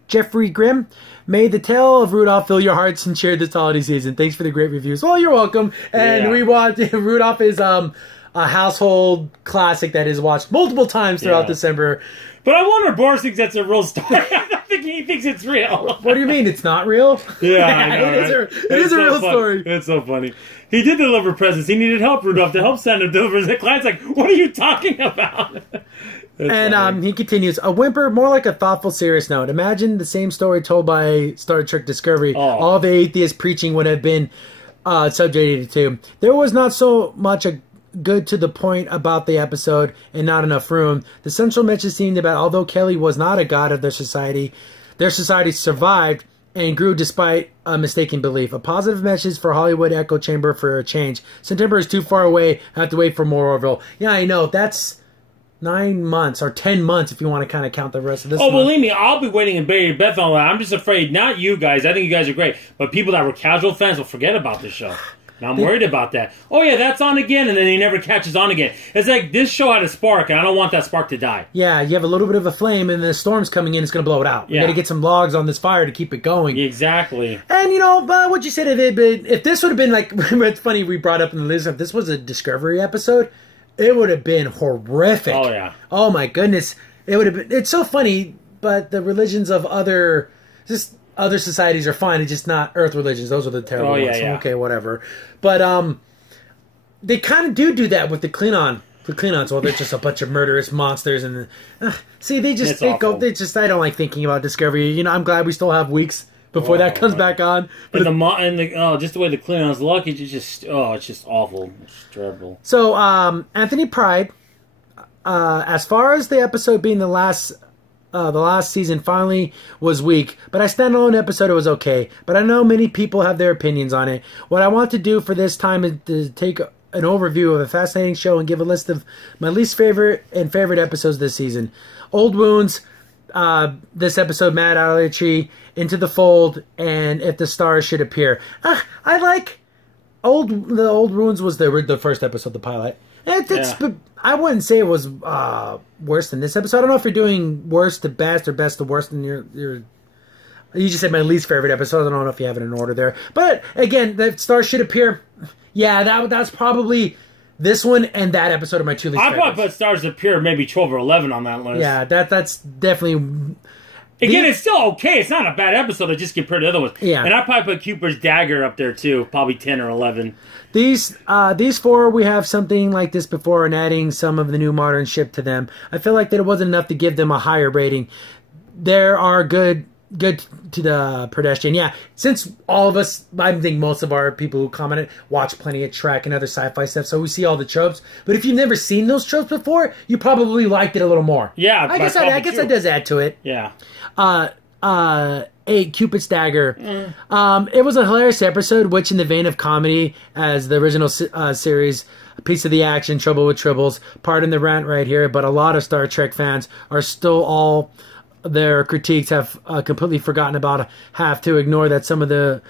Jeffrey Grimm. May the tale of Rudolph fill your hearts and cheer this holiday season. Thanks for the great reviews. Well, you're welcome. And we watched Rudolph is a household classic that is watched multiple times throughout December. But I wonder if Boris thinks that's a real story. I don't think he thinks it's real. What do you mean? It's not real? Yeah, I know, it is a real story. It's so funny. He did deliver presents. He needed help, Rudolph, to help Santa deliver. The client's like, what are you talking about? And he continues, a whimper, more like a thoughtful, serious note. Imagine the same story told by Star Trek Discovery. Oh. All the atheist preaching would have been subjected to. There was not so much a good to the point about the episode and not enough room. The central message seemed about, although Kelly was not a god of their society survived and grew despite a mistaken belief. A positive message for Hollywood echo chamber for a change. September is too far away. I have to wait for more Orville. Yeah, I know. That's 9 months or 10 months if you want to kind of count the rest of this. Oh, believe me, I'll be waiting in Beth on that. I'm just afraid, not you guys. I think you guys are great, but people that were casual fans will forget about this show. And I'm worried about that. Oh yeah, that's on again, and then he never catches on again. It's like this show had a spark, and I don't want that spark to die. Yeah, you have a little bit of a flame, and the storm's coming in, it's going to blow it out. You got to get some logs on this fire to keep it going. Exactly. And what you said of it, but if this would have been like, it's funny we brought up in the list, if this was a Discovery episode, it would have been horrific. Oh yeah. Oh my goodness, it would have been. It's so funny, but the religions of other societies are fine. It's just not Earth religions. Those are the terrible ones. Yeah. Okay, whatever. But they kind of do that with the Klingons. The Klingons, well, they're just a bunch of murderous monsters, and see, they go. They just. I don't like thinking about Discovery. I'm glad we still have weeks before that comes back on. But just the way the Klingons look, it's just awful. It's terrible. So Anthony Pride, as far as the episode being the last season finally was weak, but a standalone episode, it was okay. But I know many people have their opinions on it. What I want to do for this time is to take an overview of a fascinating show and give a list of my least favorite and favorite episodes this season. Old Wounds, this episode, Mad Idolatry, Into the Fold, and If the Stars Should Appear. I like the Old Wounds was the first episode, the pilot. But I wouldn't say it was worse than this episode. I don't know if you're doing worst to best or best to worst in your. You just said my least favorite episode. I don't know if you have it in order there. But again, the Stars Should Appear. Yeah, that's probably this one and that episode of my two least favorites. I'd probably put Stars Appear maybe 12 or 11 on that list. Yeah, that's definitely. Again, it's still okay. It's not a bad episode. I just compared to the other ones. Yeah. And I'd probably put Cooper's Dagger up there too. Probably 10 or 11. These four, we have something like this before and adding some of the new modern ship to them. I feel like that it wasn't enough to give them a higher rating. There are good to the pedestrian. Yeah, since all of us, I think most of our people who commented watch plenty of Trek and other sci-fi stuff, so we see all the tropes. But if you've never seen those tropes before, you probably liked it a little more. Yeah, I guess that does add to it. Yeah. 8, Cupid's Dagger. It was a hilarious episode, which in the vein of comedy, as the original series, a piece of the action, Trouble with Tribbles. Pardon the rant right here, but a lot of Star Trek fans are still all their critiques have completely forgotten about, have to ignore that some of the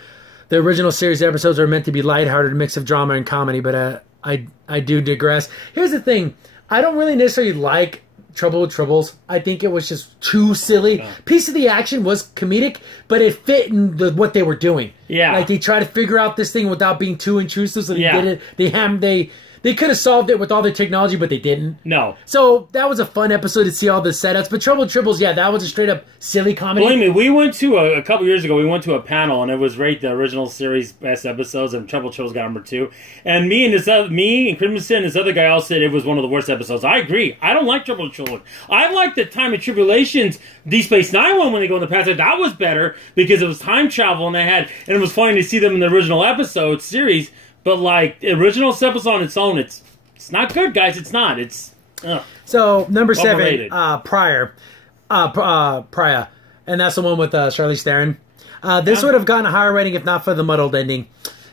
original series episodes are meant to be lighthearted, mix of drama and comedy, but I do digress. Here's the thing. I don't really necessarily like Trouble with Tribbles. I think it was just too silly. Yeah. Piece of the action was comedic, but it fit in what they were doing. Yeah. Like, they tried to figure out this thing without being too intrusive, so they did it. They could have solved it with all the technology, but they didn't. No. So that was a fun episode to see all the setups. But Trouble with Tribbles, yeah, that was a straight up silly comedy. Believe me, we went to a couple years ago. We went to a panel, and it was rated the original series best episodes, and Trouble with Tribbles got number 2. And me and Crimson and this other guy all said it was one of the worst episodes. I agree. I don't like Trouble with Tribbles. I like the Time of Tribulations, Deep Space Nine one when they go in the past. That was better because it was time travel, and it was funny to see them in the original episode series. But like the original episode on its own, it's not good, guys. It's not. It's so number 7, Prior, and that's the one with Charlize Theron. This would have gotten a higher rating if not for the muddled ending.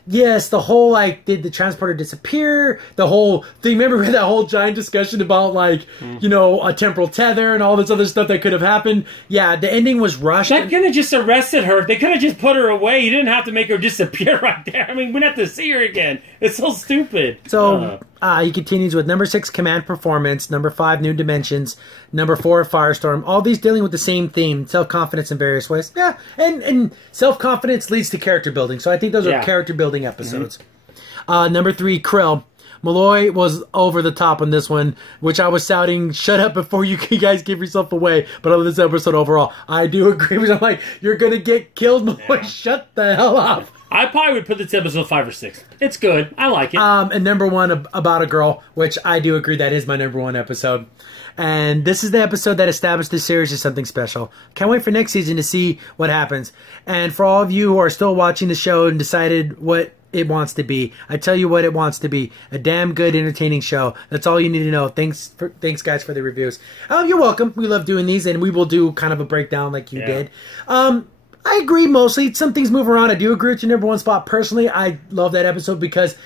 Yes, the whole, like, did the transporter disappear? The whole thing, remember that whole giant discussion about, like, you know, a temporal tether and all this other stuff that could have happened? Yeah, the ending was rushed. They could have just arrested her. They could have just put her away. You didn't have to make her disappear right there. I mean, we didn't have to see her again. It's so stupid. So, he continues with number 6, Command Performance. Number 5, New Dimensions. Number 4, Firestorm. All these dealing with the same theme, self-confidence in various ways. Yeah, and self-confidence leads to character building. So I think those are character building episodes. Number 3, Krill. Malloy was over the top on this one, which I was shouting, shut up before you guys give yourself away. But on this episode overall, I do agree with I'm like, you're going to get killed, Malloy. Shut the hell up. I probably would put this episode 5 or 6. It's good. I like it. And number 1, About a Girl, which I do agree that is my number 1 episode. And this is the episode that established this series as something special. Can't wait for next season to see what happens. And for all of you who are still watching the show and decided what it wants to be, I tell you what it wants to be. A damn good, entertaining show. That's all you need to know. Thanks, guys, for the reviews. You're welcome. We love doing these, and we will do kind of a breakdown like you did. I agree mostly. Some things move around. I do agree with your number 1 spot. Personally, I love that episode because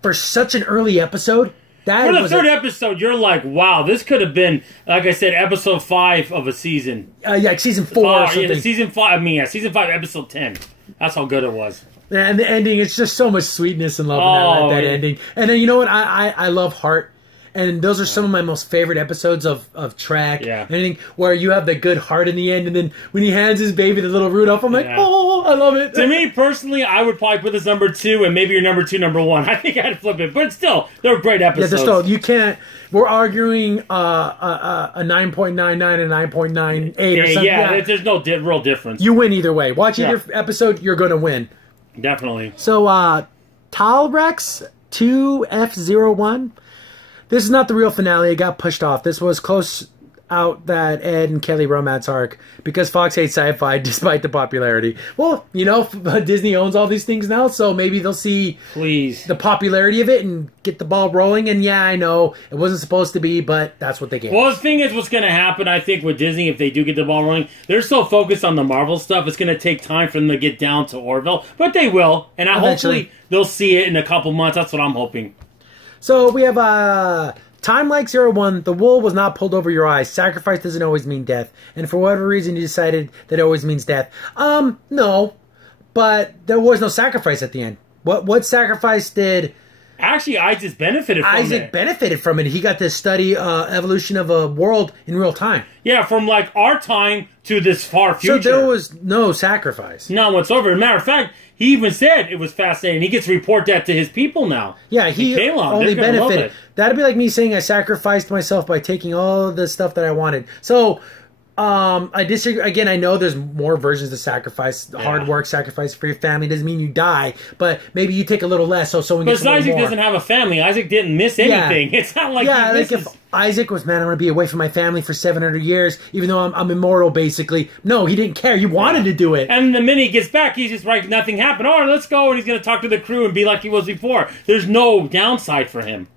for such an early episode... For the third episode, you're like, wow, this could have been, like I said, episode 5 of a season. Like season 4 or something. Yeah, season 5, season 5, episode 10. That's how good it was. And the ending, it's just so much sweetness and love in that ending. And then, you know what? I love Heart. And those are some of my most favorite episodes of Trek. Yeah. Anything where you have the good heart in the end, and then when he hands his baby to little Rudolph, I'm like, oh, I love it. To me, personally, I would probably put this number 2, and maybe your number 2, number 1. I think I'd flip it. But still, they're great episodes. Yeah, they're still, you can't, we're arguing a 9.99 and 9.98 or something. Yeah, there's no real difference. You win either way. Watch either episode, you're going to win. Definitely. So, Talrex 2F01. This is not the real finale. It got pushed off. This was close out that Ed and Kelly romance arc because Fox hates sci-fi despite the popularity. Well, you know, Disney owns all these things now, so maybe they'll see the popularity of it and get the ball rolling. And yeah, I know it wasn't supposed to be, but that's what they gave. Well, the thing is, what's going to happen, I think, with Disney, if they do get the ball rolling, they're so focused on the Marvel stuff, it's going to take time for them to get down to Orville. But they will, and hopefully they'll see it in a couple months. That's what I'm hoping. So we have Time Like 01. The wool was not pulled over your eyes. Sacrifice doesn't always mean death. And for whatever reason, you decided that it always means death. No. But there was no sacrifice at the end. What sacrifice did... Actually, Isaac benefited from it. Isaac benefited from it. He got to study evolution of a world in real time. Yeah, from like our time to this far future. So there was no sacrifice. None whatsoever. As a matter of fact, he even said it was fascinating. He gets to report that to his people now. Yeah, he only benefited. That'd be like me saying I sacrificed myself by taking all of the stuff that I wanted. So... I disagree. Again, I know there's more versions of sacrifice. Hard work, sacrifice for your family doesn't mean you die, but maybe you take a little less so someone gets a little more. But Isaac doesn't have a family. Isaac didn't miss anything. It's not like he misses. Like if Isaac was, man, I'm going to be away from my family for 700 years, even though I'm immortal, basically. No, he didn't care. He wanted to do it. And the minute he gets back, he's just like, nothing happened. All right, let's go. And he's going to talk to the crew and be like he was before. There's no downside for him.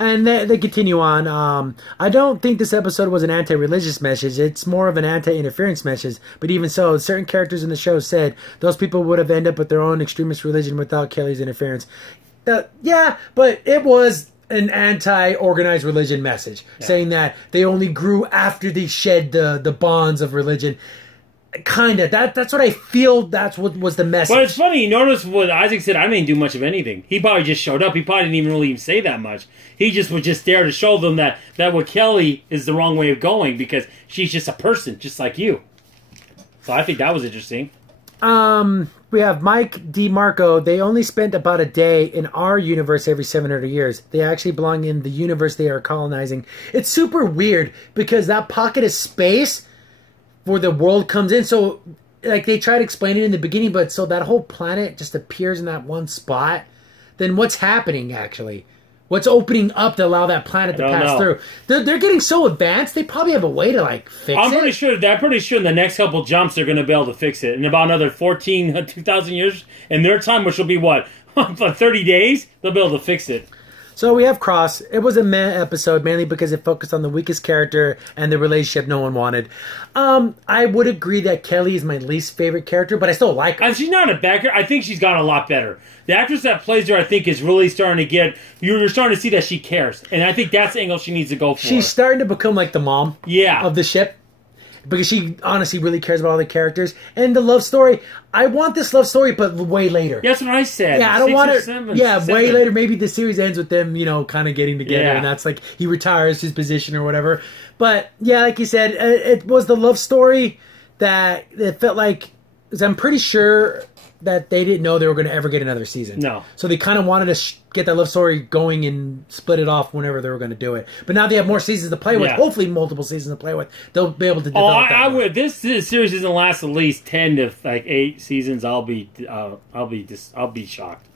And they continue on. I don't think this episode was an anti-religious message. It's more of an anti-interference message. But even so, certain characters in the show said those people would have ended up with their own extremist religion without Kelly's interference. Yeah, but it was an anti-organized religion message, saying that they only grew after they shed the bonds of religion. Kind of. That's what I feel. That's what was the message. But it's funny. You notice what Isaac said. I didn't do much of anything. He probably just showed up. He probably didn't even really say that much. He just was just there to show them that what Kelly is the wrong way of going because she's just a person, just like you. So I think that was interesting. We have Mike DeMarco. They only spent about a day in our universe every 700 years. They actually belong in the universe they are colonizing. It's super weird because that pocket of space where the world comes in. So, like, they tried to explain it in the beginning, but so that whole planet just appears in that one spot. Then what's happening, actually? What's opening up to allow that planet to pass through? They're getting so advanced, they probably have a way to, like, fix it. I'm pretty sure in the next couple jumps, they're going to be able to fix it. In about another 2,000 years, in their time, which will be, what, 30 days, they'll be able to fix it. So we have Cross. It was a meh episode, mainly because it focused on the weakest character and the relationship no one wanted. I would agree that Kelly is my least favorite character, but I still like her. And she's not a bad character. I think she's gotten a lot better. The actress that plays her, I think, is really starting to get... You're starting to see that she cares. And I think that's the angle she needs to go for. She's starting to become like the mom of the ship. Because she honestly really cares about all the characters. And the love story, I want this love story, but way later. That's what I said. Yeah, I don't want it. Way later. Maybe the series ends with them, kind of getting together. Yeah. And that's like, he retires his position or whatever. But, yeah, like you said, it was the love story that it felt like, because I'm pretty sure that they didn't know they were going to ever get another season. No. So they kind of wanted to get that love story going and split it off whenever they were going to do it. But now they have more seasons to play with. Hopefully multiple seasons to play with. They'll be able to develop that. Would. This series doesn't last at least 10 to 8 seasons. I'll be shocked.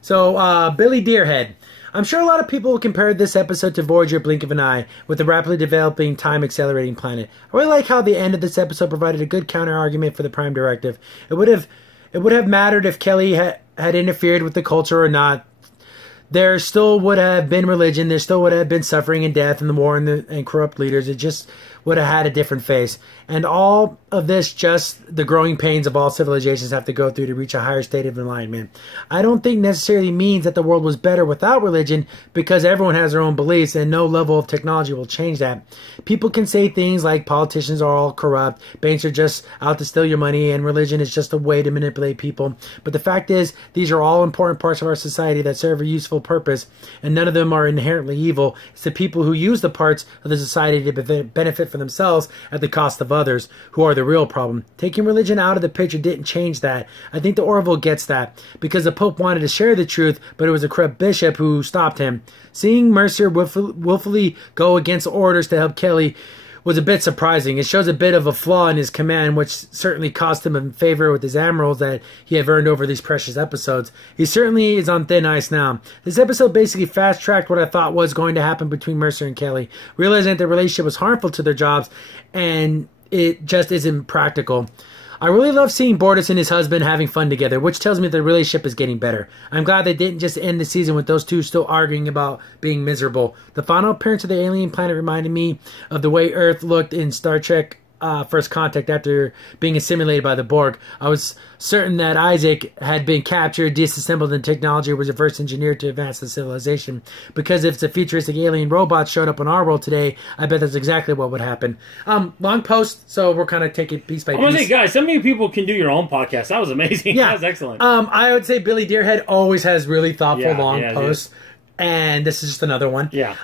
So Billy Deerhead. I'm sure a lot of people will compare this episode to Voyager Blink of an Eye with the rapidly developing time-accelerating planet. I really like how the end of this episode provided a good counter-argument for the Prime Directive. It would have mattered if Kelly had interfered with the culture or not. There still would have been religion. There still would have been suffering and death and the war and corrupt leaders. It just would have had a different face. And all of this, just the growing pains of all civilizations have to go through to reach a higher state of enlightenment. I don't think necessarily means that the world was better without religion, because everyone has their own beliefs and no level of technology will change that. People can say things like politicians are all corrupt, banks are just out to steal your money, and religion is just a way to manipulate people. But the fact is, these are all important parts of our society that serve a useful purpose, and none of them are inherently evil. It's the people who use the parts of the society to benefit for themselves at the cost of others who are the real problem. Taking religion out of the picture didn't change that. I think the Orville gets that, because the Pope wanted to share the truth, but it was a corrupt bishop who stopped him. Seeing Mercer willfully go against orders to help Kelly was a bit surprising. It shows a bit of a flaw in his command, which certainly cost him a favor with his admirals that he had earned over these precious episodes. He certainly is on thin ice now. This episode basically fast-tracked what I thought was going to happen between Mercer and Kelly, realizing that the relationship was harmful to their jobs, and it just isn't practical. I really love seeing Bortus and his husband having fun together, which tells me the relationship is getting better. I'm glad they didn't just end the season with those two still arguing about being miserable. The final appearance of the alien planet reminded me of the way Earth looked in Star Trek First Contact after being assimilated by the Borg. I was certain that Isaac had been captured, disassembled, and technology was reverse engineered to advance the civilization. Because if the futuristic alien robots showed up on our world today, I bet that's exactly what would happen. Long post, so we're kind of taking it piece by piece. I want to say, guys, so many people can do your own podcast. That was amazing. Yeah. That was excellent. I would say Billy Deerhead always has really thoughtful long posts, and this is just another one. Yeah.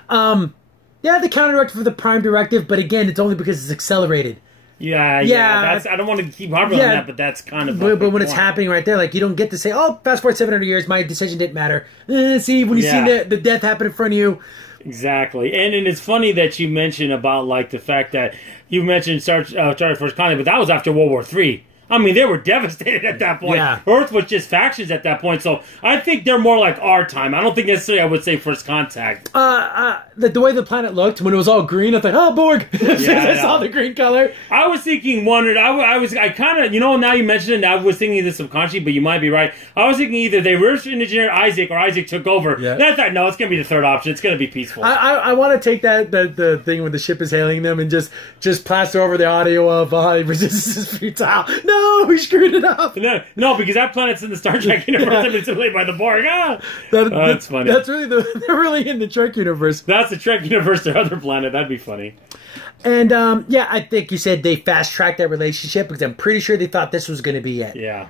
Yeah, the counter directive for the Prime Directive, but again, it's only because it's accelerated. Yeah. That's, I don't want to keep harping on that, but that's kind of. But when it's happening right there, like, you don't get to say, "Oh, fast forward 700 years, my decision didn't matter." See, when you see the death happen in front of you. Exactly, and it's funny that you mentioned about, like, the fact that you mentioned Star Trek First Contact, but that was after World War III. I mean, they were devastated at that point. Yeah. Earth was just factions at that point, so I think they're more like our time. I don't think necessarily I would say First Contact. The way the planet looked when it was all green, I thought, "Oh, Borg!" I saw the green color. I was thinking, I kind of, now you mentioned it, I was thinking this subconsciously, but you might be right. I was thinking either they reverse engineered Isaac or Isaac took over. Yeah. And I thought, no, it's going to be the third option. It's going to be peaceful. I want to take the thing when the ship is hailing them and just plaster over the audio of resistance is futile. No, we screwed it up. No, because that planet's in the Star Trek universe and it's played by the Borg. That's funny. They're really in the Trek universe. That's the Trek universe, their other planet. That'd be funny. And, yeah, I think you said they fast-tracked that relationship because I'm pretty sure they thought this was going to be it. Yeah.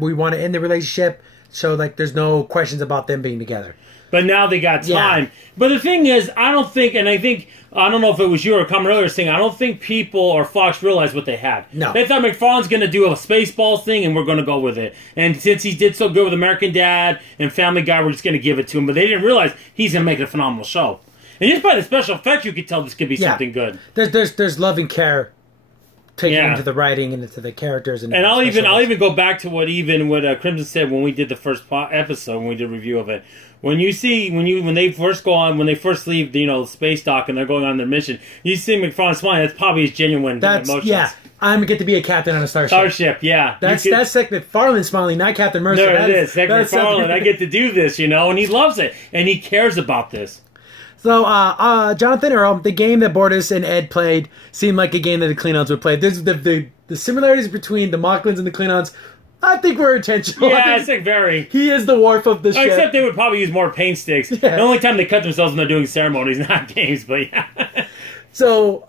We want to end the relationship so, like, there's no questions about them being together. But now they got time. Yeah. But the thing is, I don't know if it was you or a comment earlier saying, I don't think people or Fox realized what they had. No. They thought McFarlane's going to do a Spaceballs thing and we're going to go with it. And since he did so good with American Dad and Family Guy, we're just going to give it to him. But they didn't realize he's going to make it a phenomenal show. And just by the special effects, you could tell this could be something good. There's love and care taken into the writing and into the characters. And I'll even go back to what Crimson said when we did the first episode, when we did a review of it. When they first leave the space dock and they're going on their mission, you see McFarlane smiling. That's probably his genuine emotions. Yeah, I'm gonna get to be a captain on a starship. Yeah. That's Seth MacFarlane smiling, not Captain Mercer. There it is, Seth MacFarlane. I get to do this, and he loves it, and he cares about this. So, Jonathan Earl, the game that Bortus and Ed played seemed like a game that the Klingons would play. There's the similarities between the Mocklins and the Klingons, I think we're intentional. Yeah, it's like very. He is the Worf of the ship. Except they would probably use more paint sticks. Yeah. The only time they cut themselves when they're doing ceremonies, not games, but yeah. So,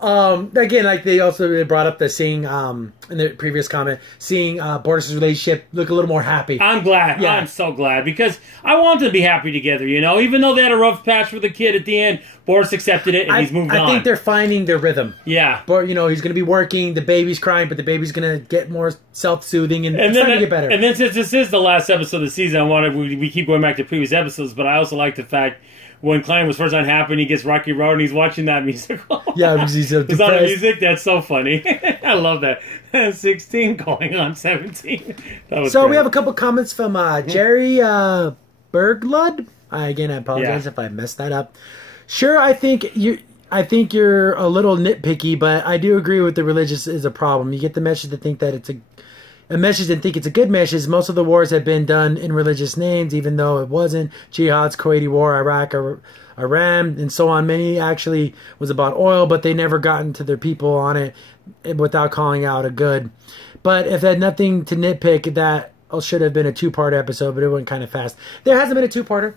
again, like they brought up the seeing, in the previous comment, seeing Bortus' relationship look a little more happy. I'm glad. Yeah. I'm so glad because I want them to be happy together, even though they had a rough patch for the kid at the end, Bortus accepted it and he's moved on. I think they're finding their rhythm. Yeah. But, he's going to be working, the baby's crying, but the baby's going to get more self-soothing and it's going to get better. And then since this is the last episode of the season, we keep going back to previous episodes, but I also like the fact when Klein was first unhappy and he gets Rocky Road and he's watching that musical. Yeah, because he's so depressed. It's on the music. That's so funny. I love that. 16 going on 17. That was so great. We have a couple comments from Jerry Berglund. I apologize if I messed that up. Sure, I think you're a little nitpicky, but I do agree with the religious is a problem. You get the message to think that it's a message and think it's a good message. Most of the wars have been done in religious names, even though it wasn't. Jihad's Kuwaiti War, Iraq, Iran, and so on. Many actually was about oil, but they never gotten to their people on it without calling out a good. But if it had nothing to nitpick, that should have been a two-part episode, but it went kind of fast. There hasn't been a two-parter.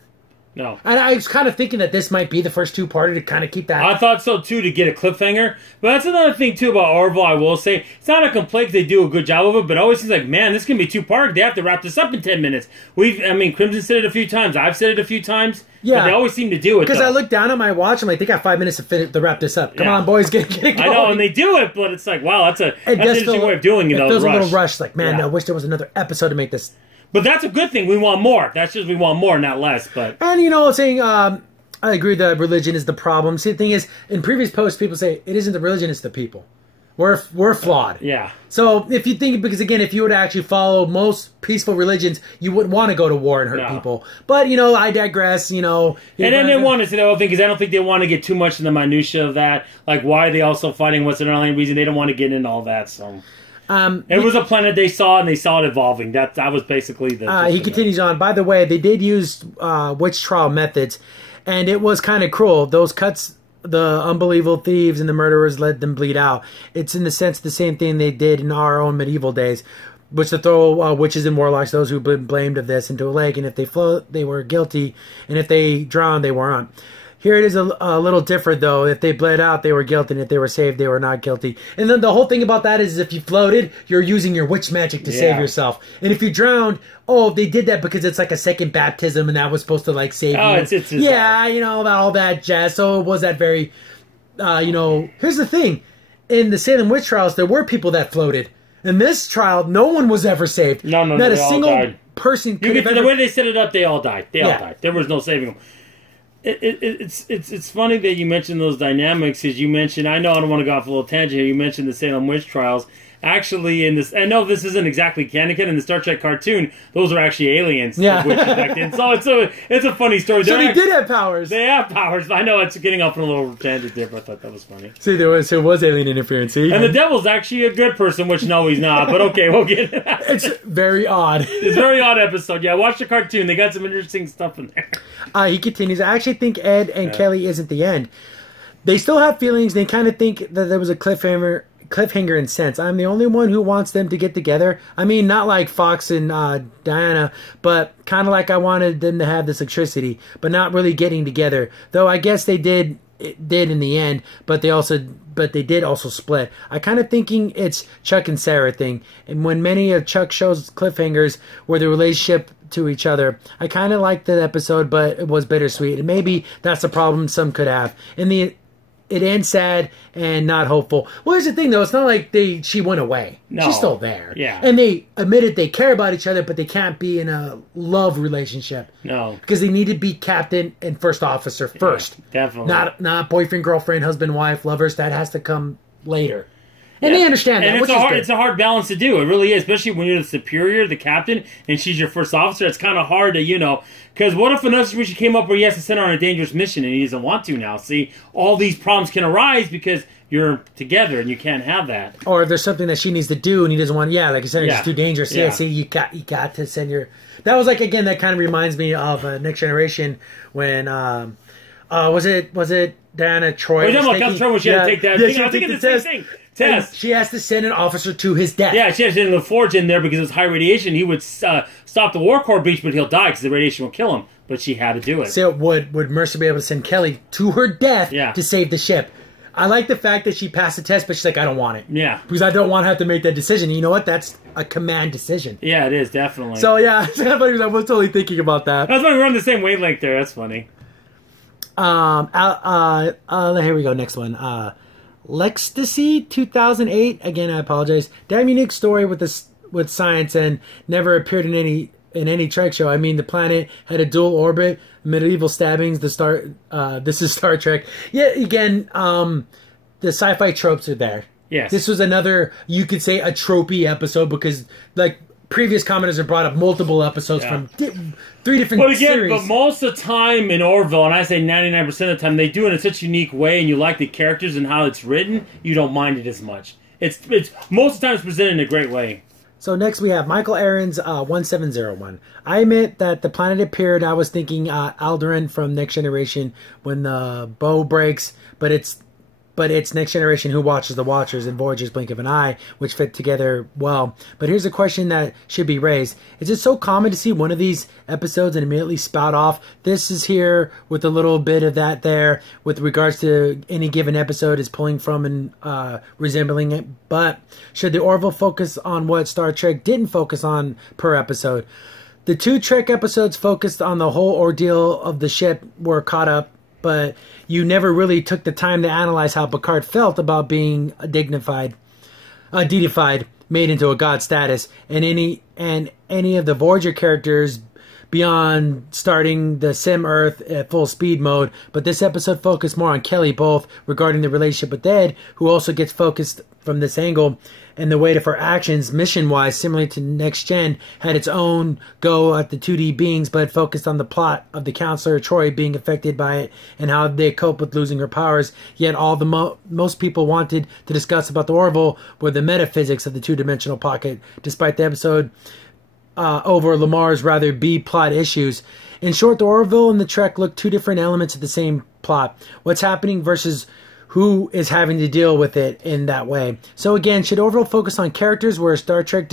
No. And I was kind of thinking that this might be the first two-parter to kind of keep that. I thought so, too, to get a cliffhanger. But that's another thing, too, about Orville, I will say. It's not a complaint they do a good job of it, but it always seems like, man, this can be two-part. They have to wrap this up in 10 minutes. Crimson said it a few times. I've said it a few times. Yeah. But they always seem to do it, because I look down at my watch, I'm like, they got 5 minutes to wrap this up. Come on, boys, get it going. I know, and they do it, but it's like, wow, that's an interesting way of doing it. It feels a little rushed. Like, man, I wish there was another episode to make this. But that's a good thing. We want more. That's just we want more, not less. But saying I agree that religion is the problem. See, the thing is, in previous posts, people say it isn't the religion; it's the people. We're flawed. Yeah. So if you think, because again, if you were to actually follow most peaceful religions, you wouldn't want to go to war and hurt people. But I digress. And then they wanted to the whole thing because I don't think they want to get too much in the minutia of that. Like, why are they also fighting? What's the underlying reason? They don't want to get into all that. So. It was a planet they saw, and they saw it evolving. That was basically the... he continues on. By the way, they did use witch trial methods, and it was kind of cruel. Those cuts, the unbelievable thieves and the murderers let them bleed out. It's in the sense the same thing they did in our own medieval days, which to throw witches and warlocks, those who've been blamed of this, into a lake, and if they float, they were guilty, and if they drowned, they weren't. Here it is a little different, though. If they bled out, they were guilty, and if they were saved, they were not guilty. And then the whole thing about that is if you floated, you're using your witch magic to save yourself. And if you drowned, they did that because it's like a second baptism, and that was supposed to, save you. It's about all that jazz. So it was that very, Here's the thing. In the Salem witch trials, there were people that floated. In this trial, no one was ever saved. No, not a single person could have ever... The way they set it up, they all died. They all died. There was no saving them. It's funny that you mentioned those dynamics. As you mentioned, I know I don't want to go off a little tangent here. You mentioned the Salem witch trials. Actually, in this, I know this isn't exactly canon. In the Star Trek cartoon, those are actually aliens. Yeah. Back then. So it's a funny story. So they did have powers. They have powers. I know it's getting off on a little tangent there, but I thought that was funny. See, there was alien interference. See? And the devil's actually a good person, which no, he's not. But okay, we'll get it. It's very odd. It's a very odd episode. Yeah, watch the cartoon. They got some interesting stuff in there. He continues. I actually think Ed and Kelly isn't the end. They still have feelings. They kind of think that there was a cliffhanger in sense. I'm the only one who wants them to get together. I mean, not like Fox and Diana, but kind of like I wanted them to have this electricity, but not really getting together. Though I guess they did it did in the end, but they did also split. I kind of thinking it's Chuck and Sarah thing, and when many of Chuck shows cliffhangers were the relationship to each other, I kind of liked that episode, but it was bittersweet, and maybe that's the problem some could have. It ends sad and not hopeful. Well, here's the thing, though. It's not like she went away. No. She's still there. Yeah. And they admitted they care about each other, but they can't be in a love relationship. No. Because they need to be captain and first officer first. Yeah, definitely. Not boyfriend, girlfriend, husband, wife, lovers. That has to come later. And they understand that. And it's a hard balance to do. It really is, especially when you're the superior, the captain, and she's your first officer. It's kind of hard to, because what if another situation came up where he has to send her on a dangerous mission and he doesn't want to now? See, all these problems can arise because you're together and you can't have that. Or if there's something that she needs to do and he doesn't want, like I said, it's too dangerous. Yeah. See, you got to send your. That was like, again, that kind of reminds me of Next Generation when was it Diana Troy? We're talking about Captain Troy when she had to take that. I think it's the same thing. Test. She has to send an officer to his death. Yeah, she has to send LaForge in there because it was high radiation. He would stop the war core breach, but he'll die because the radiation will kill him. But she had to do it. So would Mercer be able to send Kelly to her death to save the ship? I like the fact that she passed the test, but she's like, I don't want it. Yeah. Because I don't want to have to make that decision. You know what? That's a command decision. Yeah, it is, definitely. So, yeah, I was totally thinking about that. That's why we're on the same wavelength there. That's funny. Here we go. Next one. Lextasy 2008. Again, I apologize. Damn unique story with science and never appeared in any Trek show. I mean, the planet had a dual orbit, medieval stabbings. This is Star Trek. Yeah, again, the sci-fi tropes are there. Yes. This was another, you could say, a tropey episode because, like, previous commenters have brought up multiple episodes from 3 different series. But most of the time in Orville, and I say 99% of the time, they do it in such a unique way, and you like the characters and how it's written, you don't mind it as much. It's most of the time it's presented in a great way. So next we have Michael Aaron's 1701. I admit that the planet appeared. I was thinking Alderaan from Next Generation when the bow breaks, but it's Next Generation Who Watches the Watchers and Voyager's Blink of an Eye, which fit together well. But here's a question that should be raised. Is it so common to see one of these episodes and immediately spout off? This is here with a little bit of that there with regards to any given episode is pulling from and resembling it. But should the Orville focus on what Star Trek didn't focus on per episode? The 2 Trek episodes focused on the whole ordeal of the ship were caught up, but you never really took the time to analyze how Picard felt about being deified, made into a god status, and any of the Voyager characters beyond starting the Sim Earth at full speed mode. But this episode focused more on Kelly, both regarding the relationship with Ed, who also gets focused from this angle, and the weight of her actions, mission-wise, similarly to Next Gen, had its own go at the 2D beings, but focused on the plot of the counselor Troy being affected by it and how they cope with losing her powers. Yet all the most people wanted to discuss about the Orville were the metaphysics of the two-dimensional pocket, despite the episode over Lamar's rather B-plot issues. In short, the Orville and the Trek look 2 different elements of the same plot. What's happening versus who is having to deal with it in that way. So again, should Orville focus on characters where Star Trek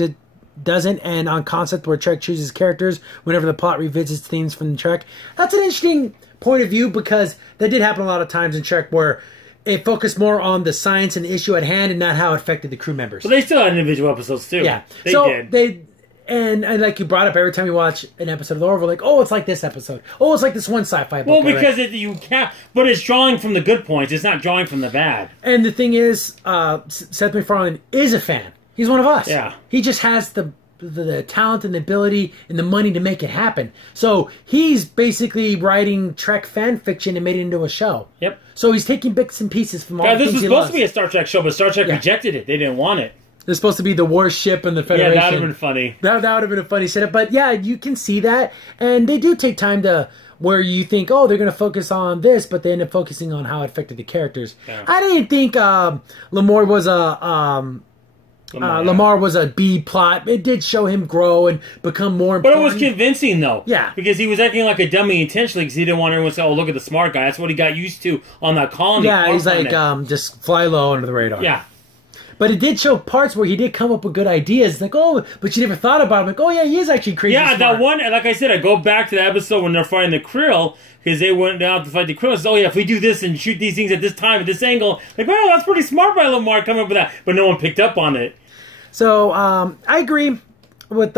doesn't, and on concept where Trek chooses characters whenever the plot revisits themes from the Trek? That's an interesting point of view because that did happen a lot of times in Trek where it focused more on the science and the issue at hand and not how it affected the crew members. Well, they still had individual episodes too. Yeah. They did. And like you brought up, every time you watch an episode of the Orville, like, oh, it's like this episode. Oh, it's like this one sci-fi book. Well, because you can't... But it's drawing from the good points. It's not drawing from the bad. And the thing is, Seth MacFarlane is a fan. He's one of us. Yeah. He just has the talent and the ability and the money to make it happen. So he's basically writing Trek fan fiction and made it into a show. Yep. So he's taking bits and pieces from all the things he loves. This was supposed to be a Star Trek show, but Star Trek rejected it. They didn't want it. They're supposed to be the worst ship in the Federation. Yeah, that would have been funny. That would have been a funny setup. But yeah, you can see that. And they do take time to where you think, oh, they're going to focus on this, but they end up focusing on how it affected the characters. Yeah. I didn't think Lamar was a B plot. It did show him grow and become more important. But it was convincing, though. Yeah. Because he was acting like a dummy intentionally because he didn't want everyone to say, oh, look at the smart guy. That's what he got used to on that colony. Yeah, he's like, just fly low under the radar. Yeah. But it did show parts where he did come up with good ideas. Like, oh, but you never thought about him. Like, oh yeah, he is actually crazy. Yeah, smart. That one, like I said, I go back to the episode when they're fighting the Krill, because they went down to fight the Krill. So, oh yeah, if we do this and shoot these things at this time, at this angle, like, well, that's pretty smart by Lamar coming up with that. But no one picked up on it. So, I agree with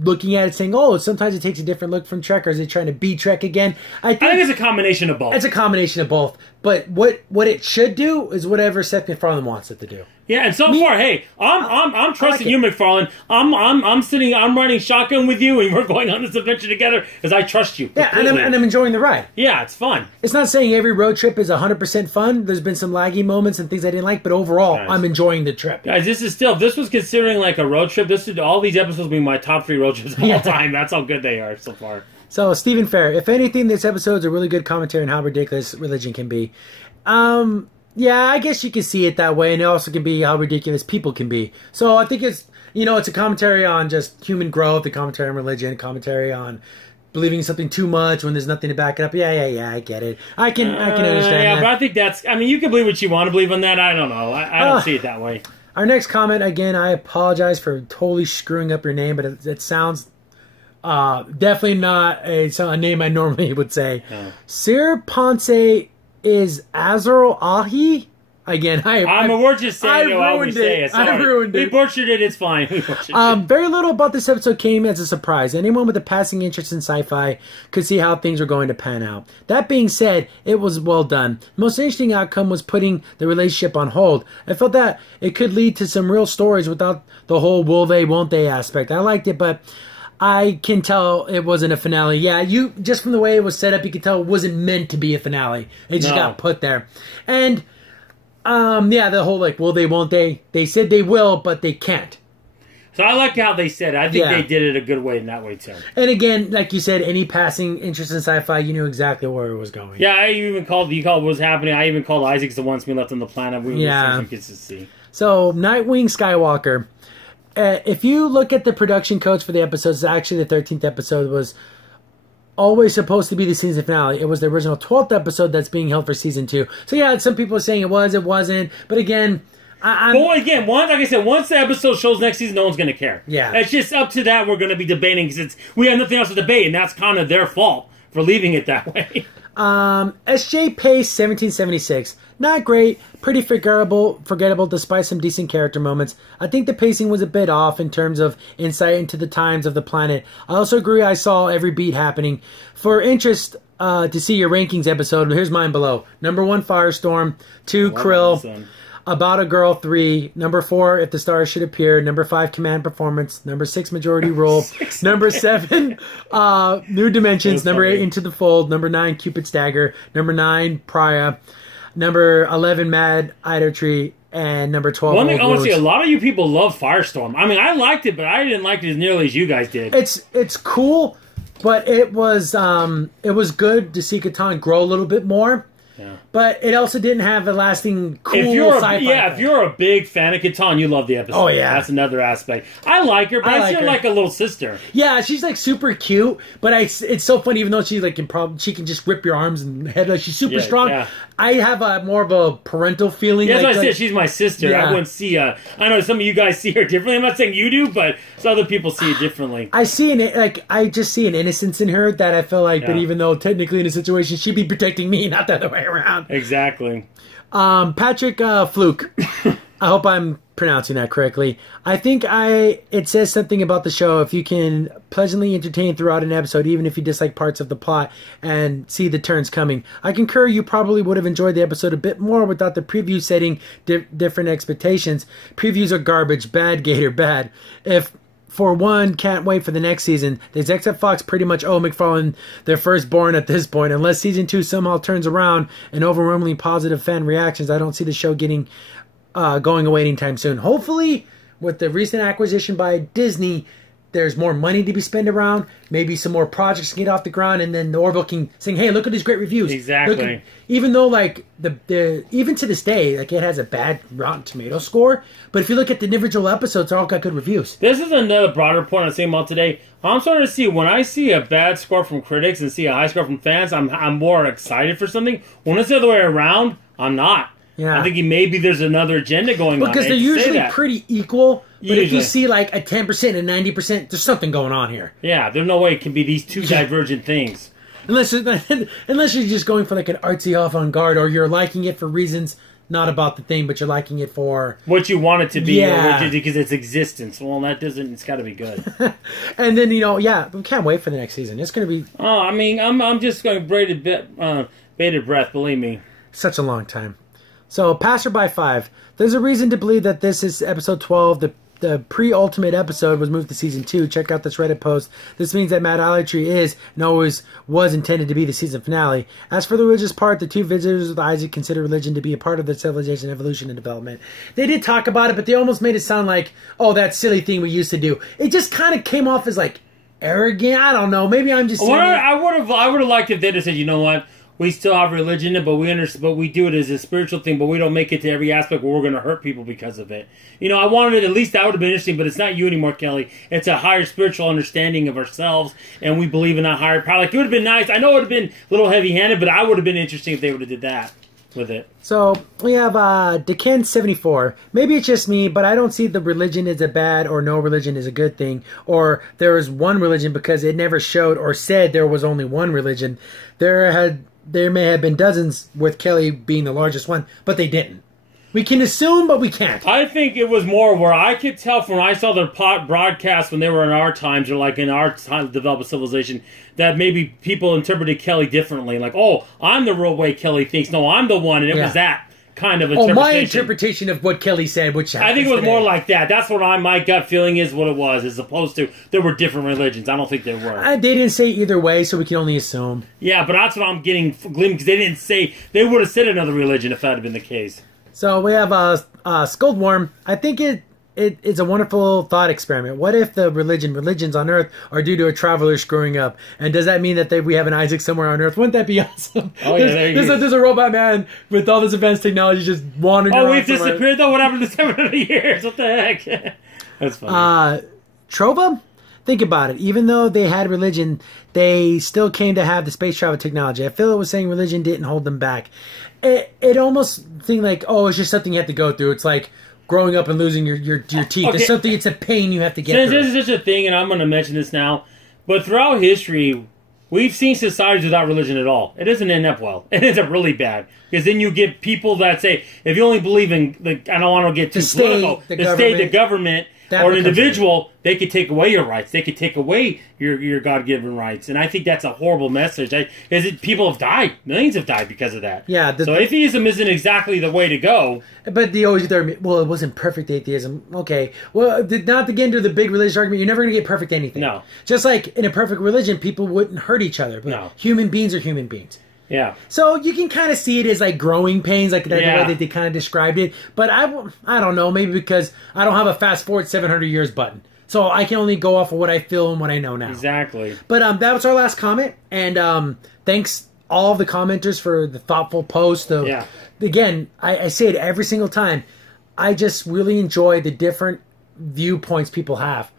looking at it, saying, oh, sometimes it takes a different look from Trek, or is it trying to be Trek again? I think it's a combination of both. It's a combination of both. But what it should do is whatever Seth MacFarlane wants it to do. Yeah, and so far, hey, I'm trusting you, MacFarlane. I'm riding shotgun with you, and we're going on this adventure together because I trust you. Completely. Yeah, and I'm enjoying the ride. Yeah, it's fun. It's not saying every road trip is 100% fun. There's been some laggy moments and things I didn't like, but overall, I'm enjoying the trip. Guys, if this was considering like a road trip, all these episodes will be my top 3 road trips of all time. That's how good they are so far. So, Stephen Fair, if anything, this episode's a really good commentary on how ridiculous religion can be. Yeah, I guess you can see it that way, and it also can be how ridiculous people can be. So I think it's a commentary on just human growth, a commentary on religion, a commentary on believing something too much when there's nothing to back it up. Yeah, I get it. I can understand that. But I think you can believe what you want to believe on that. I don't know. I don't see it that way. Our next comment, again, I apologize for totally screwing up your name, but it sounds definitely not a name I normally would say. No. Sir Ponce is Azrael Ahi? Again, we're just saying how we say it. I ruined it. We butchered it. It's fine. Very little about this episode came as a surprise. Anyone with a passing interest in sci-fi could see how things were going to pan out. That being said, it was well done. The most interesting outcome was putting the relationship on hold. I felt that it could lead to some real stories without the whole will they, won't they aspect. I liked it, but I can tell it wasn't a finale. Yeah, just from the way it was set up, you could tell it wasn't meant to be a finale. It just got put there. And, the whole, like, will they, won't they? They said they will, but they can't. So I like how they said it. I think they did it a good way in that way, too. And again, like you said, any passing interest in sci-fi, you knew exactly where it was going. Yeah, you called what was happening. I even called Isaac's the ones we left on the planet. We were to see. So, Nightwing Skywalker. If you look at the production codes for the episodes, actually the 13th episode was always supposed to be the season finale. It was the original 12th episode that's being held for season 2. So yeah, some people are saying it wasn't. But again, like I said, once the episode shows next season, no one's going to care. Yeah. It's just up to that we're going to be debating because we have nothing else to debate, and that's kind of their fault for leaving it that way. S.J. Pace, 1776. Not great, pretty forgettable despite some decent character moments. I think the pacing was a bit off in terms of insight into the times of the planet. I also agree I saw every beat happening. For interest to see your rankings episode, here's mine below. Number 1, Firestorm. 2, Krill. About a Girl. 3. Number 4, If the Stars Should Appear. Number 5, Command Performance. Number 6, Majority Rule. Number 7, New Dimensions. Number 8, Into the Fold. Number 9, Cupid's Dagger. Number 9, Pariah. Number 11, Mad Idolatry. And number 12, One thing I want to say, a lot of you people love Firestorm. I mean, I liked it, but I didn't like it as nearly as you guys did. It's cool, but it was good to see Catan grow a little bit more. Yeah. But it also didn't have a lasting cool sci-fi. If you're a big fan of Catan, you love the episode. Oh, yeah. That's another aspect. I like her, but I see her like a little sister. Yeah, she's like super cute, but it's so funny, even though she like she can just rip your arms and head, like she's super strong. Yeah. I have more of a parental feeling. Yeah, that's what I said. She's my sister. Yeah. I wouldn't see I know some of you guys see her differently. I'm not saying you do, but some other people see it differently. I just see an innocence in her that I feel like, but even though technically in a situation she'd be protecting me, not the other way around. Exactly. Patrick Fluke. I hope I'm pronouncing that correctly. I think it says something about the show if you can pleasantly entertain throughout an episode, even if you dislike parts of the plot and see the turns coming. I concur you probably would have enjoyed the episode a bit more without the preview setting different expectations. Previews are garbage. Bad, Gator, bad. For one, can't wait for the next season. The execs at Fox pretty much owe MacFarlane their firstborn at this point. Unless season 2 somehow turns around and overwhelmingly positive fan reactions, I don't see the show getting going away anytime soon. Hopefully, with the recent acquisition by Disney, there's more money to be spent around. Maybe some more projects can get off the ground, and then the Orville can sing, "Hey, look at these great reviews." Exactly. Even though, like even to this day, like it has a bad Rotten Tomato score, but if you look at the individual episodes, they're all got good reviews. This is another broader point I'm saying about today. I'm starting to see when I see a bad score from critics and see a high score from fans, I'm more excited for something. When it's the other way around, I'm not. Yeah. I think maybe there's another agenda going on. Because they're usually pretty equal. But if you see like a 10% and 90%, there's something going on here. Yeah, there's no way it can be these two divergent things. Unless you're just going for like an artsy avant-garde, or you're liking it for reasons not about the thing, but you're liking it for what you want it to be, or because its existence. Well, that doesn't. It's got to be good. And then we can't wait for the next season. It's going to be. Oh, I mean, I'm just going bated breath. Believe me, such a long time. So, Passerby 5. There's a reason to believe that this is episode 12. The pre-ultimate episode was moved to season 2. Check out this Reddit post. This means that Idolatry is and always was intended to be the season finale. As for the religious part, the two visitors with Isaac consider religion to be a part of the civilization evolution and development. They did talk about it, but they almost made it sound like, oh, that silly thing we used to do. It just kind of came off as like arrogant. I don't know. Maybe I'm just saying I would have liked if they'd have said, you know what? We still have religion, but we do it as a spiritual thing, but we don't make it to every aspect where we're going to hurt people because of it. I wanted at least that would have been interesting, but it's not you anymore, Kelly. It's a higher spiritual understanding of ourselves, and we believe in that higher power. Like, it would have been nice. I know it would have been a little heavy-handed, but I would have been interesting if they would have did that with it. So, we have Decan74. Maybe it's just me, but I don't see the religion as a bad or no religion is a good thing, or there is one religion because it never showed or said there was only one religion. There may have been dozens, with Kelly being the largest one, but they didn't. We can assume, but we can't. I think it was more where I could tell from when I saw their broadcast when they were in our times, or like in our time to develop a civilization, that maybe people interpreted Kelly differently. Like, oh, I'm the real way Kelly thinks. No, I'm the one, and it was that kind of interpretation. My interpretation of what Kelly said, which I think it was more like that. That's what my gut feeling is what it was, as opposed to there were different religions. I don't think there were. They didn't say either way, so we can only assume. Yeah, but that's what I'm getting because they didn't say. They would have said another religion if that had been the case. So we have Skuldworm. I think it's a wonderful thought experiment. What if the religions on Earth are due to a traveler screwing up? And does that mean that we have an Isaac somewhere on Earth? Wouldn't that be awesome? Oh, yeah, there's a robot man with all this advanced technology just wandering around. Oh, we've disappeared though? What happened to 700 years? What the heck? That's funny. Trova? Think about it. Even though they had religion, they still came to have the space travel technology. I feel it was saying religion didn't hold them back. It almost seemed like, oh, it's just something you have to go through. It's like growing up and losing your teeth. Okay. It's something. It's a pain you have to get through. This is such a thing, and I'm going to mention this now, but throughout history, we've seen societies without religion at all. It doesn't end up well. It ends up really bad. Because then you get people that say, if you only believe in, I don't want to get too political, the state, the government, or an individual, they could take away your rights. They could take away your God-given rights. And I think that's a horrible message. People have died. Millions have died because of that. Yeah. So atheism isn't exactly the way to go. But they always it wasn't perfect atheism. Okay. Well, not to get into the big religious argument, you're never going to get perfect anything. No. Just like in a perfect religion, people wouldn't hurt each other. But no. Human beings are human beings. Yeah. So you can kind of see it as like growing pains, like that's the way that they kind of described it. But I don't know, maybe because I don't have a fast forward 700 years button. So I can only go off of what I feel and what I know now. Exactly. But that was our last comment. And thanks all of the commenters for the thoughtful post. Again, I say it every single time. I just really enjoy the different viewpoints people have.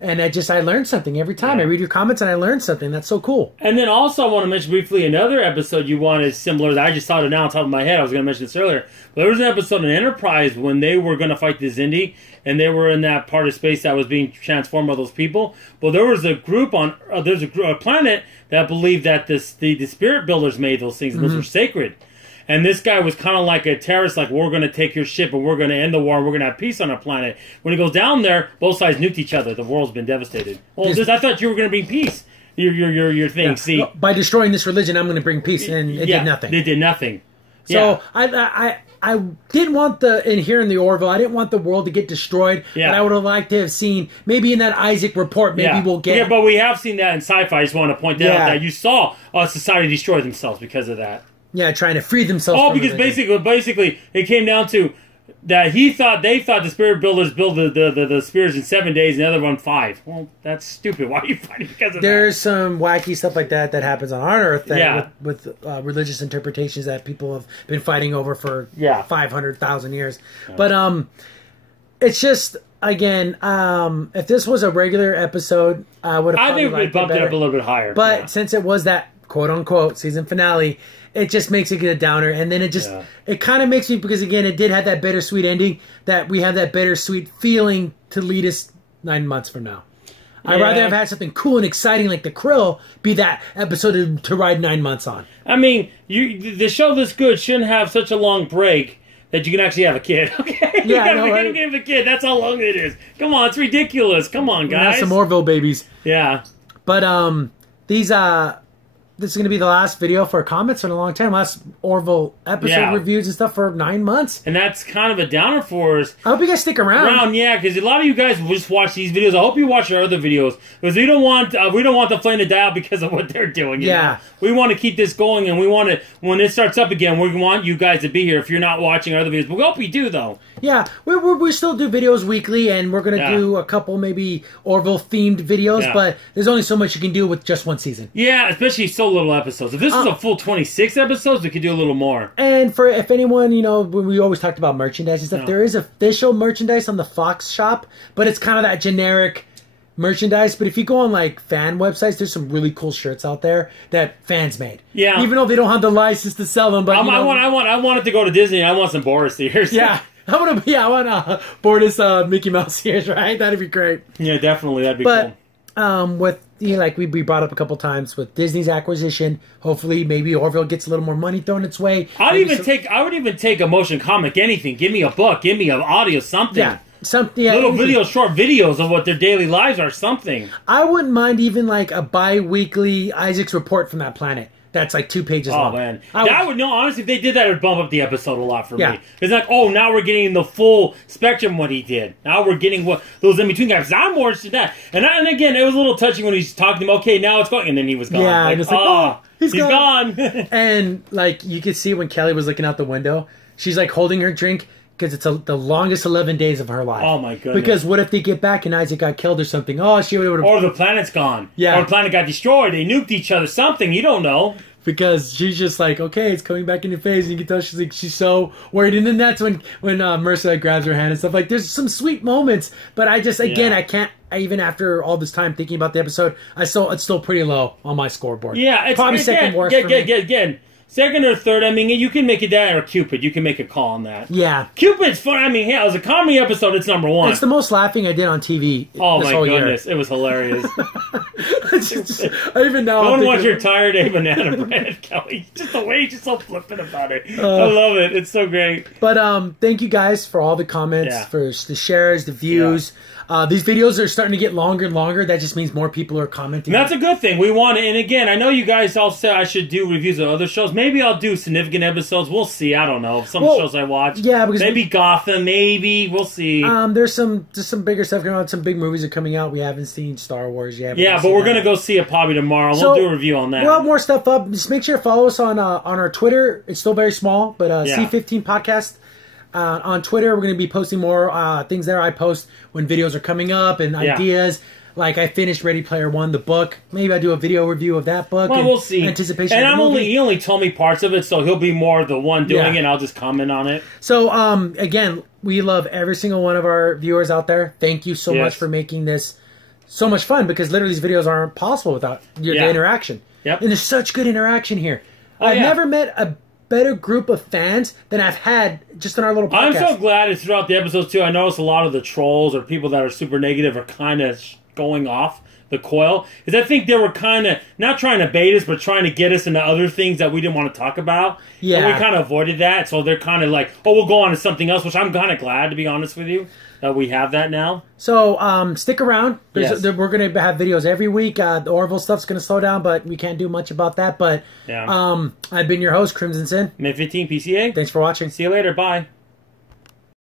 And I learned something every time. I read your comments and I learned something. That's so cool. And then also I want to mention briefly another episode you wanted similar that I just thought of now on top of my head. I was going to mention this earlier. But there was an episode in Enterprise when they were going to fight the Xindi, and they were in that part of space that was being transformed by those people. Well, there was a group on there's a planet that believed that the spirit builders made those things, and those were sacred. And this guy was kind of like a terrorist, like, we're going to take your ship and we're going to end the war and we're going to have peace on our planet. When he goes down there, both sides nuked each other. The world's been devastated. Well, I thought you were going to bring peace. Your thing, yeah. See? By destroying this religion, I'm going to bring peace, and it did nothing. It did nothing. So I didn't want here in the Orville, I didn't want the world to get destroyed. Yeah. But I would have liked to have seen, maybe in that Isaac report, we'll get... Yeah, but we have seen that in sci-fi. I just want to point that out, that you saw society destroy themselves because of that. Yeah, trying to free themselves. Oh, because basically, it came down to that they thought the spirit builders build the spears in 7 days, and the other one 5. Well, that's stupid. Why are you fighting because of that? There's some wacky stuff like that happens on our Earth with religious interpretations that people have been fighting over for 500,000 years. Yeah. But it's just, again, if this was a regular episode, I would have. I think we'd bumped it up a little bit higher. But since it was that quote unquote season finale, it just makes it a downer. And then it kind of makes me, because again, it did have that bittersweet ending, that we have that bittersweet feeling to lead us 9 months from now. I'd rather have had something cool and exciting like the Krill be that episode to ride 9 months on. I mean, the show this good shouldn't have such a long break that you can actually have a kid. Okay? Yeah, you gotta have a kid. That's how long it is. Come on, it's ridiculous. Come on, guys. Some Orville babies. Yeah. But this is going to be the last video for comments in a long time. Last Orville episode reviews and stuff for 9 months. And that's kind of a downer for us. I hope you guys stick around. Yeah, because a lot of you guys will just watch these videos. I hope you watch our other videos, because we don't want the flame to die out because of what they're doing. You know? We want to keep this going, and we want to, when it starts up again, we want you guys to be here if you're not watching our other videos. But we hope you do, though. Yeah, we still do videos weekly, and we're going to do a couple maybe Orville-themed videos, but there's only so much you can do with just one season. Yeah, especially so little episodes. If this is a full 26 episodes, we could do a little more. And for if anyone, you know, we always talked about merchandise and stuff, there is official merchandise on the Fox shop, but it's kind of that generic merchandise. But if you go on like fan websites, there's some really cool shirts out there that fans made. Yeah. Even though they don't have the license to sell them, but I want it to go to Disney. I want some Boris ears. Yeah. I want Boris Mickey Mouse ears, right? That'd be great. Yeah, definitely. That'd be cool. With, you know, like we brought up a couple times with Disney's acquisition, hopefully maybe Orville gets a little more money thrown its way. I would even take a motion comic, anything. Give me a book, give me an audio, something. Yeah. Little videos, short videos of what their daily lives are, something. I wouldn't mind even like a bi-weekly Isaac's report from that planet. That's like 2 pages long. Oh, man. I would know, honestly, if they did that, it would bump up the episode a lot for me. It's like, oh, now we're getting the full spectrum what he did. Now we're getting what those in-between guys. I'm more interested in that. And again, it was a little touching when he's talking to him, okay, now it's going, and then he was gone. Yeah, like, it's like, oh, he's gone. And, like, you could see when Kelly was looking out the window, she's, like, holding her drink, because it's the longest 11 days of her life. Oh, my goodness. Because what if they get back and Isaac got killed or something? Oh, she would have... Or the planet's gone. Yeah. Or the planet got destroyed. They nuked each other. Something. You don't know. Because she's just like, okay, it's coming back in your face. And you can tell she's so worried. And then that's when Mercer grabs her hand and stuff. Like, there's some sweet moments. But I just, again, I can't... even after all this time thinking about the episode, it's still pretty low on my scoreboard. Yeah. It's probably second worst for me. Again. Second or third, I mean, you can make it that, or Cupid. You can make a call on that. Yeah. Cupid's fun. I mean, yeah, it was a comedy episode. It's number one. It's the most laughing I did on TV. Oh, my goodness. It was hilarious. I even now... Don't watch your tired A banana bread, Kelly. Just the way you're just so flippant about it. I love it. It's so great. But thank you guys for all the comments, for the shares, the views. These videos are starting to get longer and longer. That just means more people are commenting. And that's a good thing. We want it. And again, I know you guys all said I should do reviews of other shows. Maybe I'll do significant episodes. We'll see. I don't know. Some shows I watch. Yeah, because maybe Gotham. Maybe we'll see. There's some bigger stuff going on. Some big movies are coming out. We haven't seen Star Wars yet. Yeah, but we're gonna go see it probably tomorrow. So, we'll do a review on that. We'll have more stuff up. Just make sure to follow us on our Twitter. It's still very small, but C15 Podcast. On Twitter, we're going to be posting more things there. I post when videos are coming up and ideas. Like, I finished Ready Player One, the book. Maybe I do a video review of that book. Well, we'll see. Anticipation. And he only told me parts of it, so he'll be more the one doing it, and I'll just comment on it. So, again, we love every single one of our viewers out there. Thank you so much for making this so much fun, because literally these videos aren't possible without the interaction. Yep. And there's such good interaction here. I've never met a better group of fans than I've had just in our little podcast. I'm so glad it's throughout the episodes too. I noticed a lot of the trolls or people that are super negative are kind of going off the coil, because I think they were kind of not trying to bait us, but trying to get us into other things that we didn't want to talk about. Yeah, and we kind of avoided that, so they're kind of like, oh, we'll go on to something else, which I'm kind of glad, to be honest with you, that we have that now. So stick around. We're going to have videos every week. The Orville stuff's going to slow down, but we can't do much about that. But I've been your host, Crimson Sin. Mid 15 PCA. Thanks for watching. See you later. Bye.